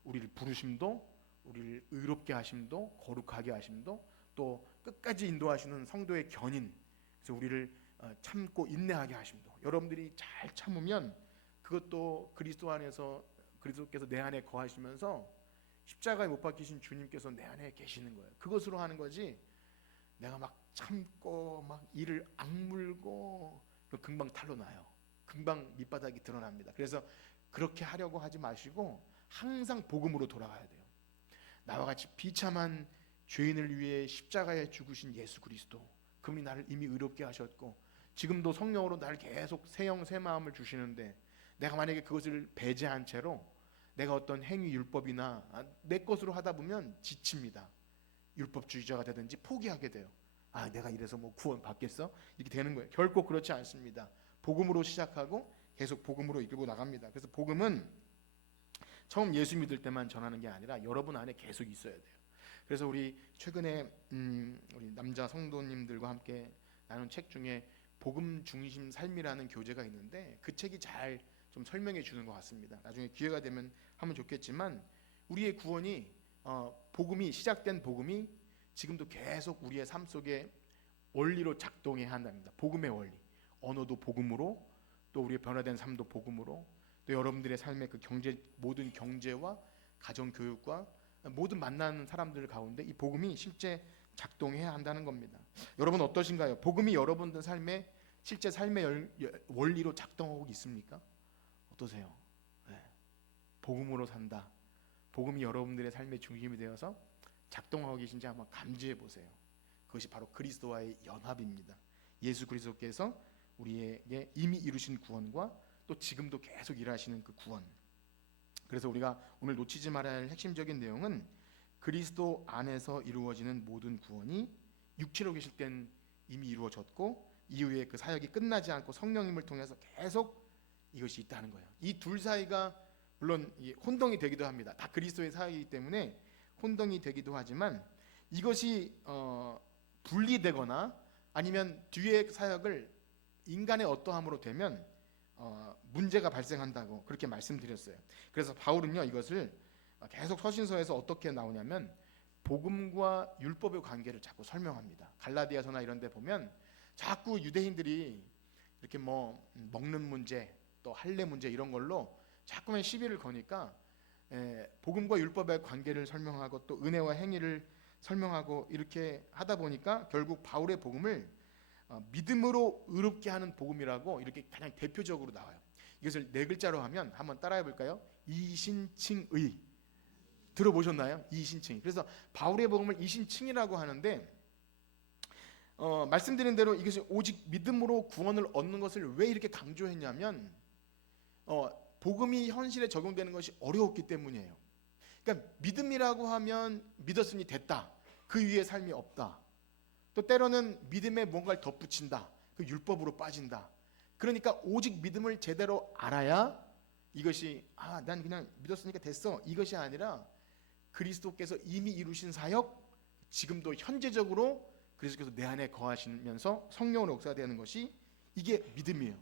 우리를 부르심도 우리를 의롭게 하심도 거룩하게 하심도 또 끝까지 인도하시는 성도의 견인 그래서 우리를 참고 인내하게 하심도 여러분들이 잘 참으면 그것도 그리스도 안에서 그리스도께서 내 안에 거하시면서 십자가에 못 박히신 주님께서 내 안에 계시는 거예요. 그것으로 하는 거지 내가 막 참고 막 이를 악물고 금방 탄로 나요. 금방 밑바닥이 드러납니다. 그래서 그렇게 하려고 하지 마시고 항상 복음으로 돌아가야 돼요. 나와 같이 비참한 죄인을 위해 십자가에 죽으신 예수 그리스도, 그분이 나를 이미 의롭게 하셨고 지금도 성령으로 나를 계속 새 영 새 마음을 주시는데, 내가 만약에 그것을 배제한 채로 내가 어떤 행위 율법이나 내 것으로 하다 보면 지칩니다. 율법주의자가 되든지 포기하게 돼요. 내가 이래서 뭐 구원 받겠어? 이렇게 되는 거예요. 결코 그렇지 않습니다. 복음으로 시작하고 계속 복음으로 이끌고 나갑니다. 그래서 복음은 처음 예수 믿을 때만 전하는 게 아니라 여러분 안에 계속 있어야 돼요. 그래서 우리 최근에 우리 남자 성도님들과 함께 나눈 책 중에 복음 중심 삶이라는 교재가 있는데, 그 책이 잘 좀 설명해 주는 것 같습니다. 나중에 기회가 되면 하면 좋겠지만, 우리의 구원이 복음이 시작된 복음이 지금도 계속 우리의 삶 속에 원리로 작동해야 한답니다. 복음의 원리. 언어도 복음으로, 또 우리의 변화된 삶도 복음으로, 또 여러분들의 삶의 그 모든 경제와 가정 교육과 모든 만나는 사람들 가운데 이 복음이 실제 작동해야 한다는 겁니다. 여러분 어떠신가요? 복음이 여러분들 삶에 실제 삶의 원리로 작동하고 있습니까? 어떠세요? 네. 복음으로 산다. 복음이 여러분들의 삶의 중심이 되어서 작동하고 계신지 한번 감지해 보세요. 그것이 바로 그리스도와의 연합입니다. 예수 그리스도께서 우리에게 이미 이루신 구원과 또 지금도 계속 일하시는 그 구원. 그래서 우리가 오늘 놓치지 말아야 할 핵심적인 내용은, 그리스도 안에서 이루어지는 모든 구원이 육체로 계실 땐 이미 이루어졌고 이후에 그 사역이 끝나지 않고 성령님을 통해서 계속 이것이 있다는 거예요. 이 둘 사이가 물론 혼동이 되기도 합니다. 다 그리스도의 사역이기 때문에 혼동이 되기도 하지만, 이것이 분리되거나 아니면 뒤의 사역을 인간의 어떠함으로 되면 문제가 발생한다고 그렇게 말씀드렸어요. 그래서 바울은요, 이것을 계속 서신서에서 어떻게 나오냐면 복음과 율법의 관계를 자꾸 설명합니다. 갈라디아서나 이런 데 보면 자꾸 유대인들이 이렇게 뭐 먹는 문제, 또 할례 문제 이런 걸로 자꾸만 시비를 거니까 복음과 율법의 관계를 설명하고 또 은혜와 행위를 설명하고 이렇게 하다 보니까 결국 바울의 복음을 믿음으로 의롭게 하는 복음이라고 이렇게 가장 대표적으로 나와요. 이것을 네 글자로 하면 한번 따라해 볼까요? 이신칭의. 들어보셨나요? 이신칭. 그래서 바울의 복음을 이신칭이라고 하는데, 말씀드린 대로 이것이 오직 믿음으로 구원을 얻는 것을 왜 이렇게 강조했냐면, 복음이 현실에 적용되는 것이 어려웠기 때문이에요. 그러니까 믿음이라고 하면 믿었으니 됐다, 그 위에 삶이 없다. 또 때로는 믿음에 뭔가를 덧붙인다, 그 율법으로 빠진다. 그러니까 오직 믿음을 제대로 알아야 이것이 난 그냥 믿었으니까 됐어, 이것이 아니라 그리스도께서 이미 이루신 사역, 지금도 현재적으로 그리스도께서 내 안에 거하시면서 성령으로 역사되는 것이 이게 믿음이에요.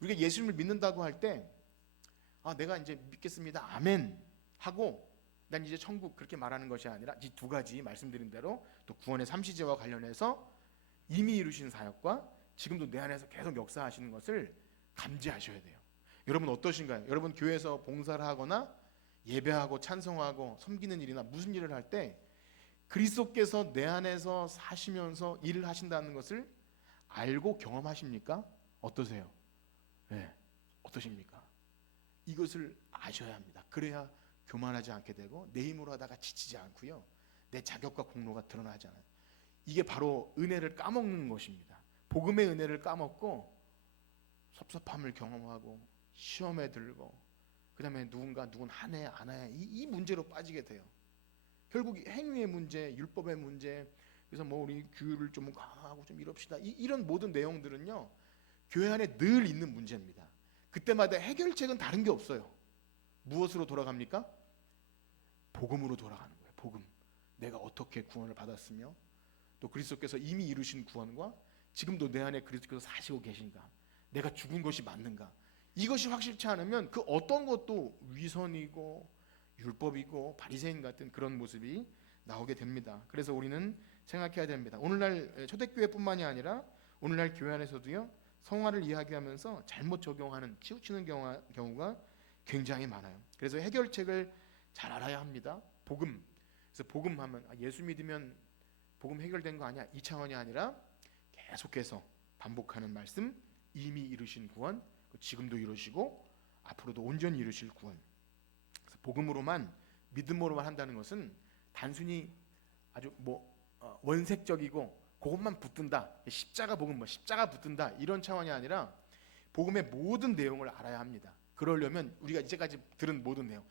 우리가 예수님을 믿는다고 할 때 내가 이제 믿겠습니다, 아멘 하고 난 이제 천국, 그렇게 말하는 것이 아니라 이 두 가지 말씀드린 대로 또 구원의 삼시제와 관련해서 이미 이루신 사역과 지금도 내 안에서 계속 역사하시는 것을 감지하셔야 돼요. 여러분 어떠신가요? 여러분 교회에서 봉사를 하거나 예배하고 찬송하고 섬기는 일이나 무슨 일을 할 때 그리스도께서 내 안에서 사시면서 일을 하신다는 것을 알고 경험하십니까? 어떠세요? 네, 어떠십니까? 이것을 아셔야 합니다. 그래야 교만하지 않게 되고 내 힘으로 하다가 지치지 않고요, 내 자격과 공로가 드러나지 않아요. 이게 바로 은혜를 까먹는 것입니다. 복음의 은혜를 까먹고 섭섭함을 경험하고 시험에 들고 그 다음에 누군 하네 안 해, 이 문제로 빠지게 돼요. 결국 행위의 문제, 율법의 문제, 그래서 뭐 우리 규율을 좀 강화하고 좀 이럽시다, 이런 모든 내용들은요 교회 안에 늘 있는 문제입니다. 그때마다 해결책은 다른 게 없어요. 무엇으로 돌아갑니까? 복음으로 돌아가는 거예요. 복음. 내가 어떻게 구원을 받았으며 또 그리스도께서 이미 이루신 구원과 지금도 내 안에 그리스도께서 사시고 계신가, 내가 죽은 것이 맞는가, 이것이 확실치 않으면 그 어떤 것도 위선이고 율법이고 바리새인 같은 그런 모습이 나오게 됩니다. 그래서 우리는 생각해야 됩니다. 오늘날 초대교회뿐만이 아니라 오늘날 교회 안에서도요, 성화를 이야기하면서 잘못 적용하는, 치우치는 경우가 굉장히 많아요. 그래서 해결책을 잘 알아야 합니다. 복음. 그래서 복음 하면 예수 믿으면 복음 해결된 거 아니야, 이 차원이 아니라 계속해서 반복하는 말씀, 이미 이루신 구원, 지금도 이루시고 앞으로도 온전히 이루실 구원. 그래서 복음으로만, 믿음으로만 한다는 것은 단순히 아주 원색적이고 그것만 붙든다, 십자가 복음, 십자가 붙든다 이런 차원이 아니라 복음의 모든 내용을 알아야 합니다. 그러려면 우리가 이제까지 들은 모든 내용,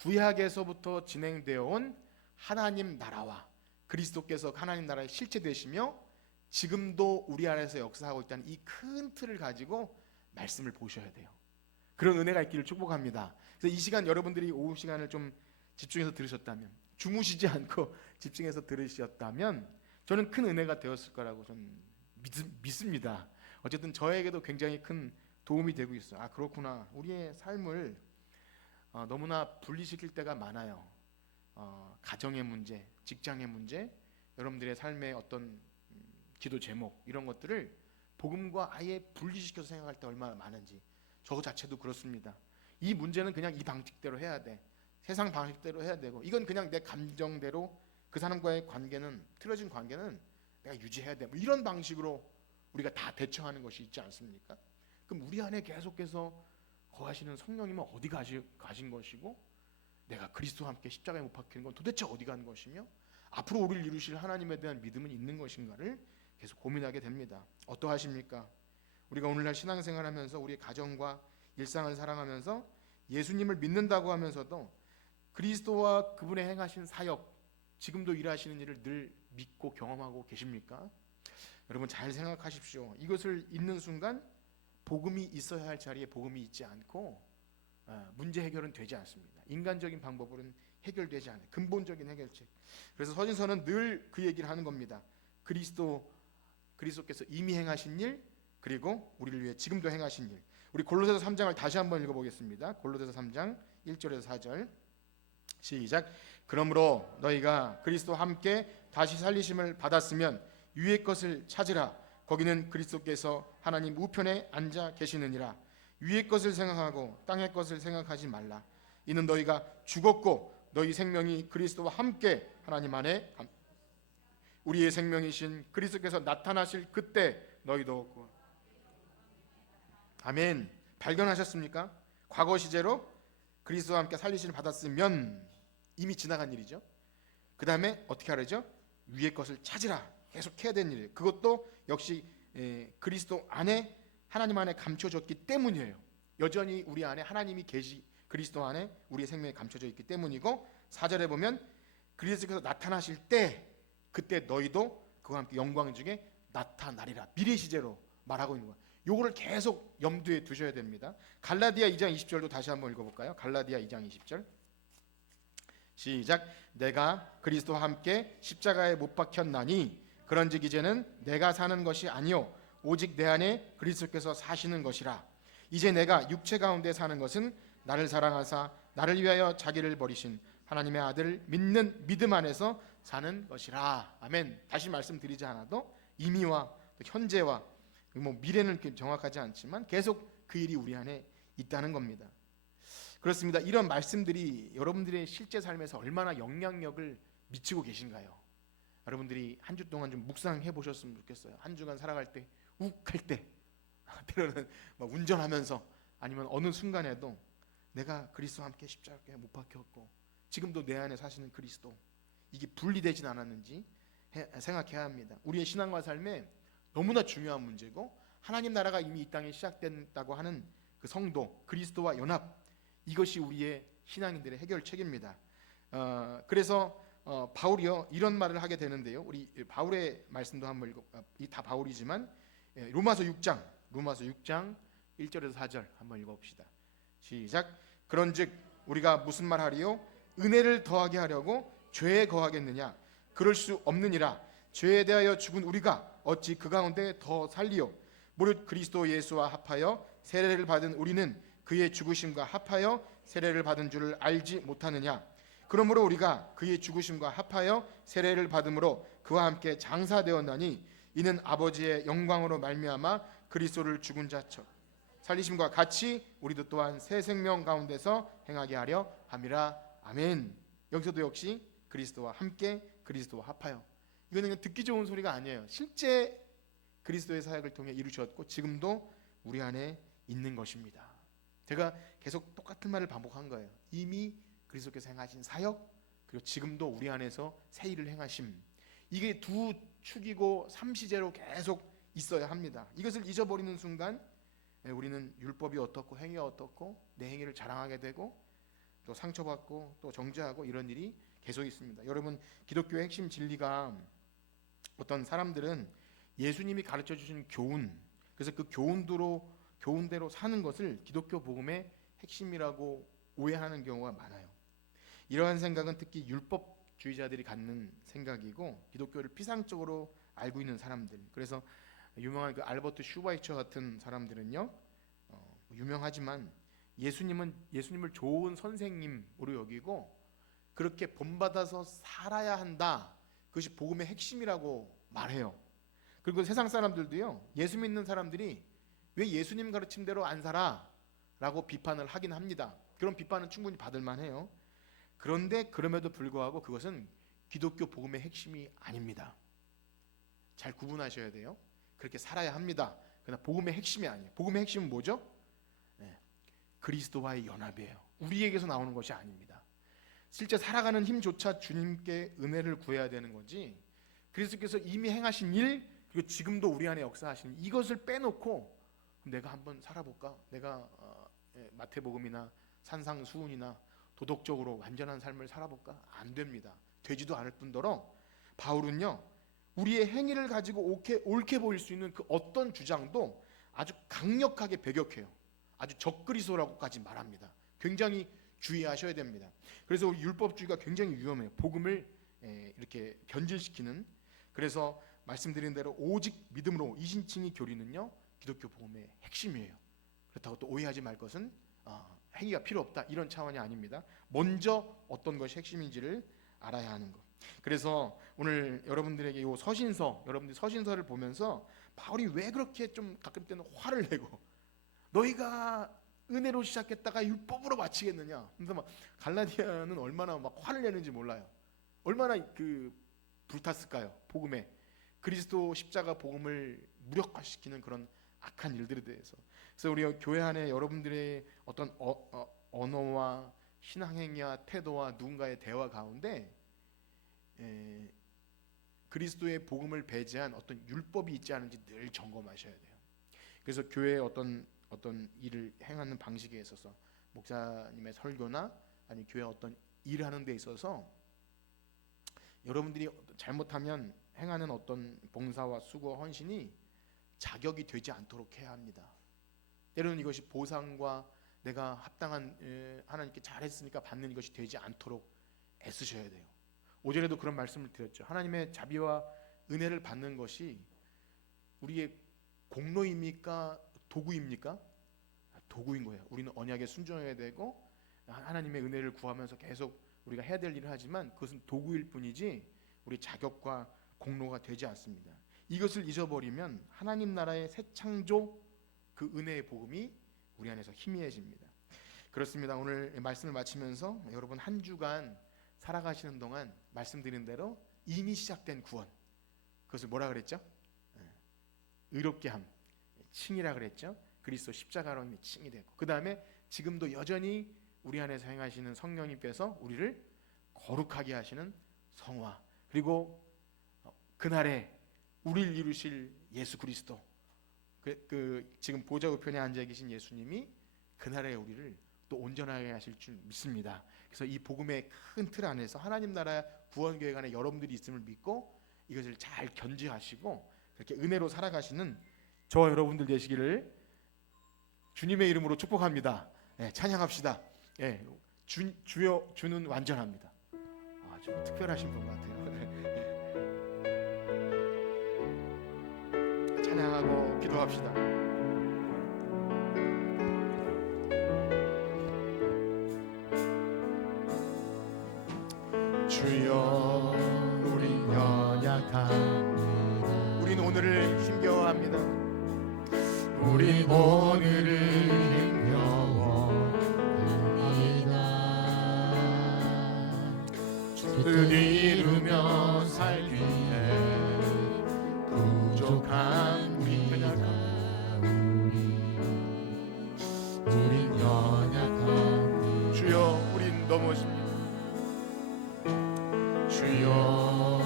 구약에서부터 진행되어 온 하나님 나라와 그리스도께서 하나님 나라의 실체 되시며 지금도 우리 안에서 역사하고 있다는 이 큰 틀을 가지고 말씀을 보셔야 돼요. 그런 은혜가 있기를 축복합니다. 그래서 이 시간 여러분들이 오후 시간을 좀 집중해서 들으셨다면, 주무시지 않고 집중해서 들으셨다면 저는 큰 은혜가 되었을 거라고 저는 믿습니다. 어쨌든 저에게도 굉장히 큰 도움이 되고 있어요. 아, 그렇구나. 우리의 삶을 너무나 분리시킬 때가 많아요. 가정의 문제, 직장의 문제, 여러분들의 삶의 어떤 기도 제목 이런 것들을 복음과 아예 분리시켜서 생각할 때 얼마나 많은지 저 자체도 그렇습니다. 이 문제는 그냥 이 방식대로 해야 돼. 세상 방식대로 해야 되고 이건 그냥 내 감정대로 그 사람과의 관계는, 틀어진 관계는 내가 유지해야 돼. 이런 방식으로 우리가 다 대처하는 것이 있지 않습니까? 그럼 우리 안에 계속해서 거하시는 성령님은 어디 가신 것이고 내가 그리스도와 함께 십자가에 못 박히는 건 도대체 어디 간 것이며 앞으로 우리를 이루실 하나님에 대한 믿음은 있는 것인가를 계속 고민하게 됩니다. 어떠하십니까? 우리가 오늘날 신앙생활하면서 우리의 가정과 일상을 살아가면서 예수님을 믿는다고 하면서도 그리스도와 그분의 행하신 사역, 지금도 일하시는 일을 늘 믿고 경험하고 계십니까? 여러분 잘 생각하십시오. 이것을 읽는 순간 복음이 있어야 할 자리에 복음이 있지 않고 문제 해결은 되지 않습니다. 인간적인 방법으로는 해결되지 않아요. 근본적인 해결책. 그래서 서신서는 늘 그 얘기를 하는 겁니다. 그리스도께서 이미 행하신 일, 그리고 우리를 위해 지금도 행하신 일. 우리 골로새서 3장을 다시 한번 읽어보겠습니다. 골로새서 3장 1절에서 4절 시작. 그러므로 너희가 그리스도와 함께 다시 살리심을 받았으면 위의 것을 찾으라. 거기는 그리스도께서 하나님 우편에 앉아 계시느니라. 위의 것을 생각하고 땅의 것을 생각하지 말라. 이는 너희가 죽었고 너희 생명이 그리스도와 함께 하나님 안에 우리의 생명이신 그리스도께서 나타나실 그때 너희도 아멘. 발견하셨습니까? 과거 시제로 그리스도와 함께 살리심을 받았으면 이미 지나간 일이죠. 그 다음에 어떻게 하려죠? 위의 것을 찾으라. 계속 해야 되는 일이에요. 그것도 역시 그리스도 안에, 하나님 안에 감춰졌기 때문이에요. 여전히 우리 안에 하나님이 그리스도 안에 우리의 생명이 감춰져 있기 때문이고, 4절에 보면 그리스도께서 나타나실 때 그때 너희도 그와 함께 영광 중에 나타나리라. 미래 시제로 말하고 있는 거예요. 요거를 계속 염두에 두셔야 됩니다. 갈라디아 2장 20절도 다시 한번 읽어볼까요? 갈라디아 2장 20절 시작. 내가 그리스도와 함께 십자가에 못 박혔나니 그런즉 이제는 내가 사는 것이 아니요 오직 내 안에 그리스도께서 사시는 것이라. 이제 내가 육체 가운데 사는 것은 나를 사랑하사 나를 위하여 자기를 버리신 하나님의 아들을 믿는 믿음 안에서 사는 것이라. 아멘. 다시 말씀드리지 않아도 이미와 또 현재와 미래는 정확하지 않지만 계속 그 일이 우리 안에 있다는 겁니다. 그렇습니다. 이런 말씀들이 여러분들의 실제 삶에서 얼마나 영향력을 미치고 계신가요? 여러분들이 한 주 동안 좀 묵상해 보셨으면 좋겠어요. 한 주간 살아갈 때 욱할 때, 때로는 운전하면서 아니면 어느 순간에도 내가 그리스도와 함께 십자가에 못 박혔고 지금도 내 안에 사시는 그리스도, 이게 분리되진 않았는지 생각해야 합니다. 우리의 신앙과 삶에 너무나 중요한 문제고, 하나님 나라가 이미 이 땅에 시작됐다고 하는 그 성도, 그리스도와 연합, 이것이 우리의 신앙인들의 해결책입니다. 그래서 바울이요 이런 말을 하게 되는데요. 우리 바울의 말씀도 한번 이 다 바울이지만 로마서 6장 1절에서 4절 한번 읽어봅시다. 시작. 그런즉 우리가 무슨 말하리요? 은혜를 더하게 하려고 죄에 거하겠느냐? 그럴 수 없느니라. 죄에 대하여 죽은 우리가 어찌 그 가운데 더 살리요? 무릇 그리스도 예수와 합하여 세례를 받은 우리는 그의 죽으심과 합하여 세례를 받은 줄을 알지 못하느냐? 그러므로 우리가 그의 죽으심과 합하여 세례를 받음으로 그와 함께 장사되었나니 이는 아버지의 영광으로 말미암아 그리스도를 죽은 자처럼 살리심과 같이 우리도 또한 새 생명 가운데서 행하게 하려 함이라. 아멘. 여기서도 역시 그리스도와 함께, 그리스도와 합하여. 이거는 듣기 좋은 소리가 아니에요. 실제 그리스도의 사역을 통해 이루셨고 지금도 우리 안에 있는 것입니다. 제가 계속 똑같은 말을 반복한 거예요. 이미 그리스도께서 행하신 사역, 그리고 지금도 우리 안에서 새 일을 행하심, 이게 두 축이고 삼시제로 계속 있어야 합니다. 이것을 잊어버리는 순간 우리는 율법이 어떻고 행위가 어떻고 내 행위를 자랑하게 되고 또 상처받고 또 정죄하고 이런 일이 계속 있습니다. 여러분, 기독교의 핵심 진리가 어떤 사람들은 예수님이 가르쳐 주신 교훈, 그래서 그 교훈대로 사는 것을 기독교 복음의 핵심이라고 오해하는 경우가 많아요. 이러한 생각은 특히 율법주의자들이 갖는 생각이고 기독교를 피상적으로 알고 있는 사람들, 그래서 유명한 그 알버트 슈바이처 같은 사람들은요, 유명하지만 예수님을 좋은 선생님으로 여기고 그렇게 본받아서 살아야 한다, 그것이 복음의 핵심이라고 말해요. 그리고 세상 사람들도요, 예수 믿는 사람들이 왜 예수님 가르침대로 안 살아? 라고 비판을 하긴 합니다. 그런 비판은 충분히 받을 만해요. 그런데 그럼에도 불구하고 그것은 기독교 복음의 핵심이 아닙니다. 잘 구분하셔야 돼요. 그렇게 살아야 합니다. 그러나 복음의 핵심이 아니에요. 복음의 핵심은 뭐죠? 그리스도와의 연합이에요. 우리에게서 나오는 것이 아닙니다. 실제 살아가는 힘조차 주님께 은혜를 구해야 되는 거지, 그리스도께서 이미 행하신 일, 그리고 지금도 우리 안에 역사하시는 이것을 빼놓고 내가 한번 살아볼까? 내가 마태복음이나 산상수훈이나 도덕적으로 완전한 삶을 살아볼까? 안 됩니다. 되지도 않을 뿐더러 바울은요, 우리의 행위를 가지고 옳게 보일 수 있는 그 어떤 주장도 아주 강력하게 배격해요. 아주 적그리스도라고까지 말합니다. 굉장히 주의하셔야 됩니다. 그래서 우리 율법주의가 굉장히 위험해요. 복음을 이렇게 변질시키는. 그래서 말씀드린 대로 오직 믿음으로 이신칭의 교리는요, 기독교 복음의 핵심이에요. 그렇다고 또 오해하지 말 것은 행위가 필요 없다, 이런 차원이 아닙니다. 먼저 어떤 것이 핵심인지를 알아야 하는 것. 그래서 오늘 여러분들에게 이 서신서, 여러분들이 서신서를 보면서 바울이 왜 그렇게 좀 가끔 때는 화를 내고 너희가 은혜로 시작했다가 율법으로 마치겠느냐. 그래서 막 갈라디아는 얼마나 막 화를 내는지 몰라요. 얼마나 그 불탔을까요? 복음에 그리스도 십자가 복음을 무력화시키는 그런 악한 일들에 대해서. 그래서 우리 교회 안에 여러분들의 어떤 언어와 신앙행위와 태도와 누군가의 대화 가운데 그리스도의 복음을 배제한 어떤 율법이 있지 않은지 늘 점검하셔야 돼요. 그래서 교회의 어떤 일을 행하는 방식에 있어서 목사님의 설교나 아니 교회 어떤 일을 하는 데 있어서 여러분들이 잘못하면 행하는 어떤 봉사와 수고, 헌신이 자격이 되지 않도록 해야 합니다. 때로는 이것이 보상과 내가 합당한 하나님께 잘했으니까 받는 이것이 되지 않도록 애쓰셔야 돼요. 오전에도 그런 말씀을 드렸죠. 하나님의 자비와 은혜를 받는 것이 우리의 공로입니까? 도구입니까? 도구인 거예요. 우리는 언약에 순종해야 되고 하나님의 은혜를 구하면서 계속 우리가 해야 될 일을 하지만 그것은 도구일 뿐이지 우리 자격과 공로가 되지 않습니다. 이것을 잊어버리면 하나님 나라의 새 창조, 그 은혜의 복음이 우리 안에서 희미해집니다. 그렇습니다. 오늘 말씀을 마치면서 여러분 한 주간 살아가시는 동안 말씀드린 대로 이미 시작된 구원, 그것을 뭐라 그랬죠? 의롭게 함, 칭이라 그랬죠. 그리스도 십자가로 이미 칭이 되고, 그 다음에 지금도 여전히 우리 안에서 행하시는 성령님께서 우리를 거룩하게 하시는 성화, 그리고 그날에 우리를 이루실 예수 그리스도, 지금 보좌 우편에 앉아 계신 예수님이 그날에 우리를 또 온전하게 하실 줄 믿습니다. 그래서 이 복음의 큰 틀 안에서 하나님 나라 구원 계획 안에 여러분들이 있음을 믿고 이것을 잘 견지하시고 그렇게 은혜로 살아가시는 저와 여러분들 되시기를 주님의 이름으로 축복합니다. 찬양합시다. 주는 완전합니다. 좀 특별하신 분 같아요. 찬양하고 기도합시다. 주여, 우린 연약합니다. 우린 오늘을 힘겨워합니다. 우린 오늘을 힘겨워합니다. 주를 이루며 살기에 부족합니다. 주여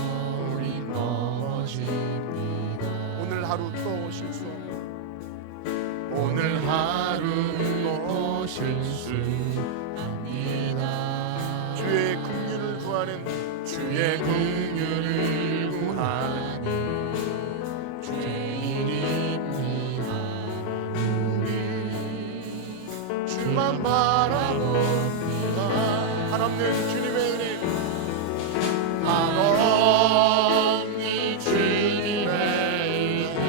우리 넘어집니다. 오늘 하루 또 실수하고 오늘 하루 또 실수합니다. 주의 긍휼을 구하는 주의 긍휼을 구하는 죄인입니다. 우리 주만 바라봅니다. 한없는 주님의 은혜, 한없는 주님의 은혜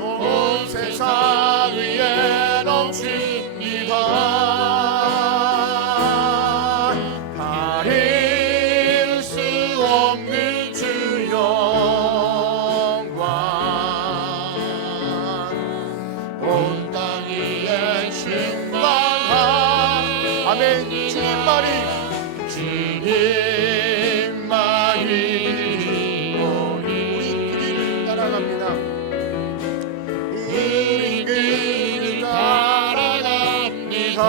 온 세상 위에 넘칩니다. 가릴 수 없는 주 영광 온 땅 위에 충만한 아멘. 주님만이 주님만이 우리 그 길을 따라갑니다. 우리 길을 따라갑니다.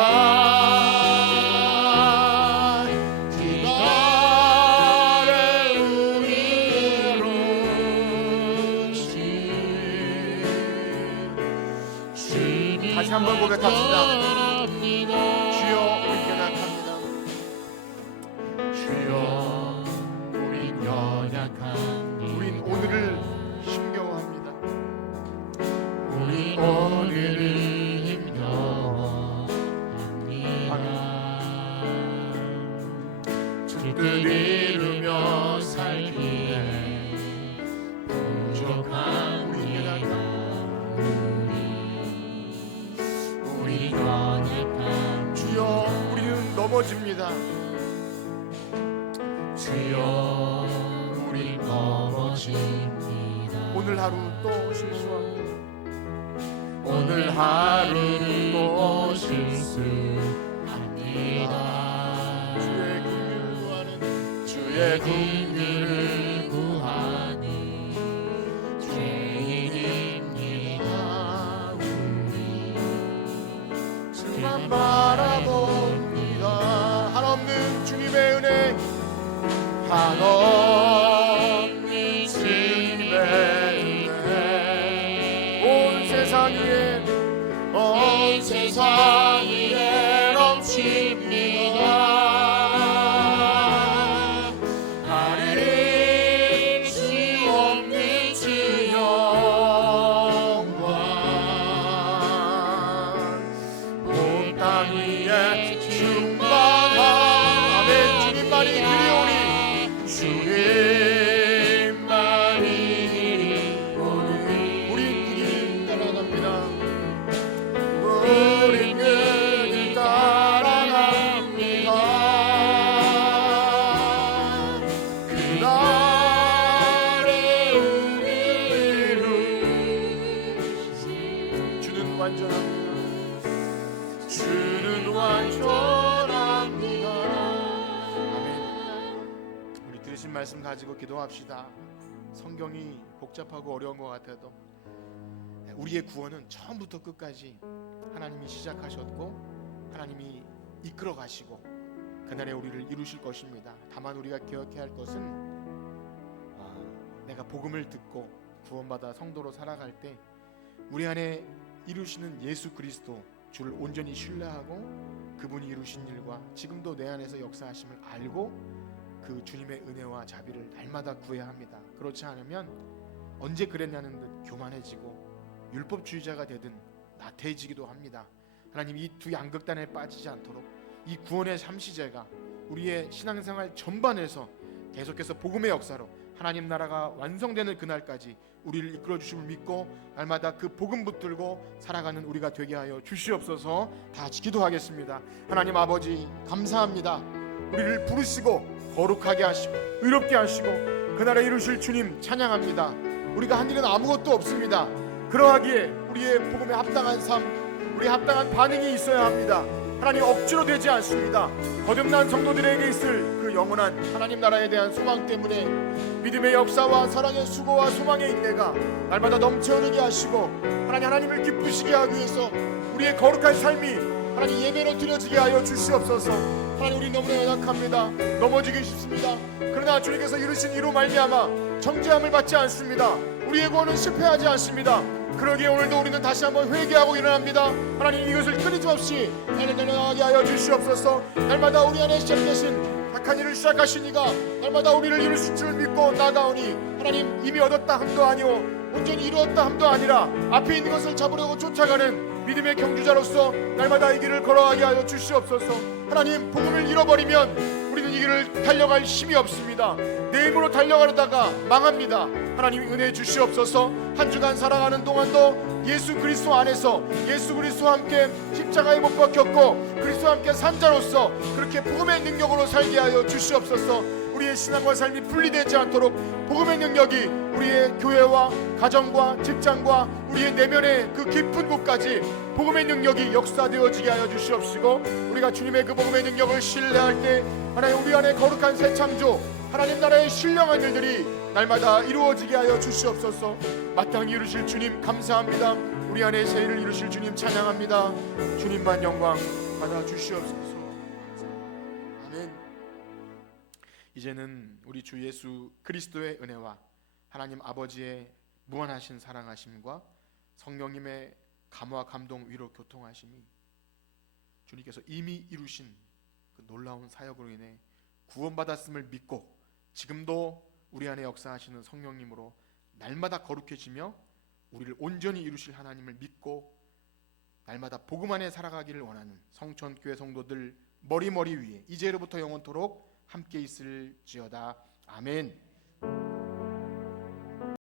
그날에 우리를 오신 다시 한번 고백합시다. 주여 우리 연약합니다. 주여 우린 연약합니다. 우린 오늘을 힘겨워합니다. 우리 오늘을 힘겨워합니다. 주뜻 이루며 살기에 부족합니다. 우리 연약함 주여 우리는 넘어집니다. 주여 우리 넘어집니다. 오늘 하루 또 실수합니다. 오늘 하루는 또 실수합니다. 주의 긍휼을 구하는 주의 긍휼을 구하는 죄인입니다. 우리 주만 바라봅니다. 한없는 주님의 은혜, 한없는 주님의 은혜 온 세상 위에 온 세상 위에 넘칩니다. 가릴 수 없는 주 영광 온 땅 위에 충만한 아멘. 주님만이 그리오니 주님만이 우리 그 길 따라갑니다. 우리 그를 따라갑니다. 그날에 우리를 주는 완전합니다. 주는 완전합니다. 아멘. 우리 들으신 말씀 가지고 기도합시다. 성경이 복잡하고 어려운 것 같아도 우리의 구원은 처음부터 끝까지 하나님이 시작하셨고 하나님이 이끌어 가시고 그날에 우리를 이루실 것입니다. 다만 우리가 기억해야 할 것은 내가 복음을 듣고 구원받아 성도로 살아갈 때 우리 안에 이루시는 예수 그리스도 주를 온전히 신뢰하고 그분이 이루신 일과 지금도 내 안에서 역사하심을 알고 그 주님의 은혜와 자비를 날마다 구해야 합니다. 그렇지 않으면 언제 그랬냐는 듯 교만해지고 율법주의자가 되든 나태해지기도 합니다. 하나님 이 두 양극단에 빠지지 않도록 이 구원의 삼시제가 우리의 신앙생활 전반에서 계속해서 복음의 역사로 하나님 나라가 완성되는 그날까지 우리를 이끌어 주심을 믿고 날마다 그 복음 붙들고 살아가는 우리가 되게 하여 주시옵소서. 다 같이 기도하겠습니다. 하나님 아버지 감사합니다. 우리를 부르시고 거룩하게 하시고 의롭게 하시고 그날에 이루실 주님 찬양합니다. 우리가 한 일은 아무것도 없습니다. 그러하기에 우리의 복음에 합당한 삶, 우리의 합당한 반응이 있어야 합니다. 하나님 억지로 되지 않습니다. 거듭난 성도들에게 있을 그 영원한 하나님 나라에 대한 소망 때문에 믿음의 역사와 사랑의 수고와 소망의 인내가 날마다 넘쳐흐르게 하시고 하나님을 기쁘시게 하기 위해서 우리의 거룩한 삶이 하나님 예배로 드려지게 하여 주시옵소서. 하나님 우리 너무나 연약합니다. 넘어지기 쉽습니다. 그러나 주님께서 이루신 이로 말미암아 정죄함을 받지 않습니다. 우리의 구원은 실패하지 않습니다. 그러기에 오늘도 우리는 다시 한번 회개하고 일어납니다. 하나님 이것을 끊임없이 나게 하여 주시옵소서. 날마다 우리 안에 시작되신 악한 일을 시작하신 이가 날마다 우리를 이루실 줄 믿고 나가오니 하나님 이미 얻었다 함도 아니오 온전히 이루었다 함도 아니라 앞에 있는 것을 잡으려고 쫓아가는 믿음의 경주자로서 날마다 이 길을 걸어가게 하여 주시옵소서. 하나님 복음을 잃어버리면 우리는 이 길을 달려갈 힘이 없습니다. 내 힘으로 달려가려다가 망합니다. 하나님 은혜 주시옵소서. 한 주간 살아가는 동안도 예수 그리스도 안에서 예수 그리스도와 함께 십자가에 못 박혔고 그리스도와 함께 산 자로서 그렇게 복음의 능력으로 살게 하여 주시옵소서. 우리의 신앙과 삶이 분리되지 않도록 복음의 능력이 우리의 교회와 가정과 직장과 우리의 내면의 그 깊은 곳까지 복음의 능력이 역사되어지게 하여 주시옵시고 우리가 주님의 그 복음의 능력을 신뢰할 때 하나님 우리 안에 거룩한 새 창조 하나님 나라의 신령한 일들이 날마다 이루어지게 하여 주시옵소서. 마땅히 이루실 주님 감사합니다. 우리 안에 새 일을 이루실 주님 찬양합니다. 주님만 영광 받아 주시옵소서. 아멘. 이제는 우리 주 예수 그리스도의 은혜와 하나님 아버지의 무한하신 사랑하심과 성령님의 감화 감동 위로 교통하심이 주님께서 이미 이루신 그 놀라운 사역으로 인해 구원받았음을 믿고 지금도 우리 안에 역사하시는 성령님으로 날마다 거룩해지며 우리를 온전히 이루실 하나님을 믿고 날마다 복음 안에 살아가기를 원하는 성천교회 성도들 머리 위에 이제로부터 영원토록 함께 있을지어다. 아멘.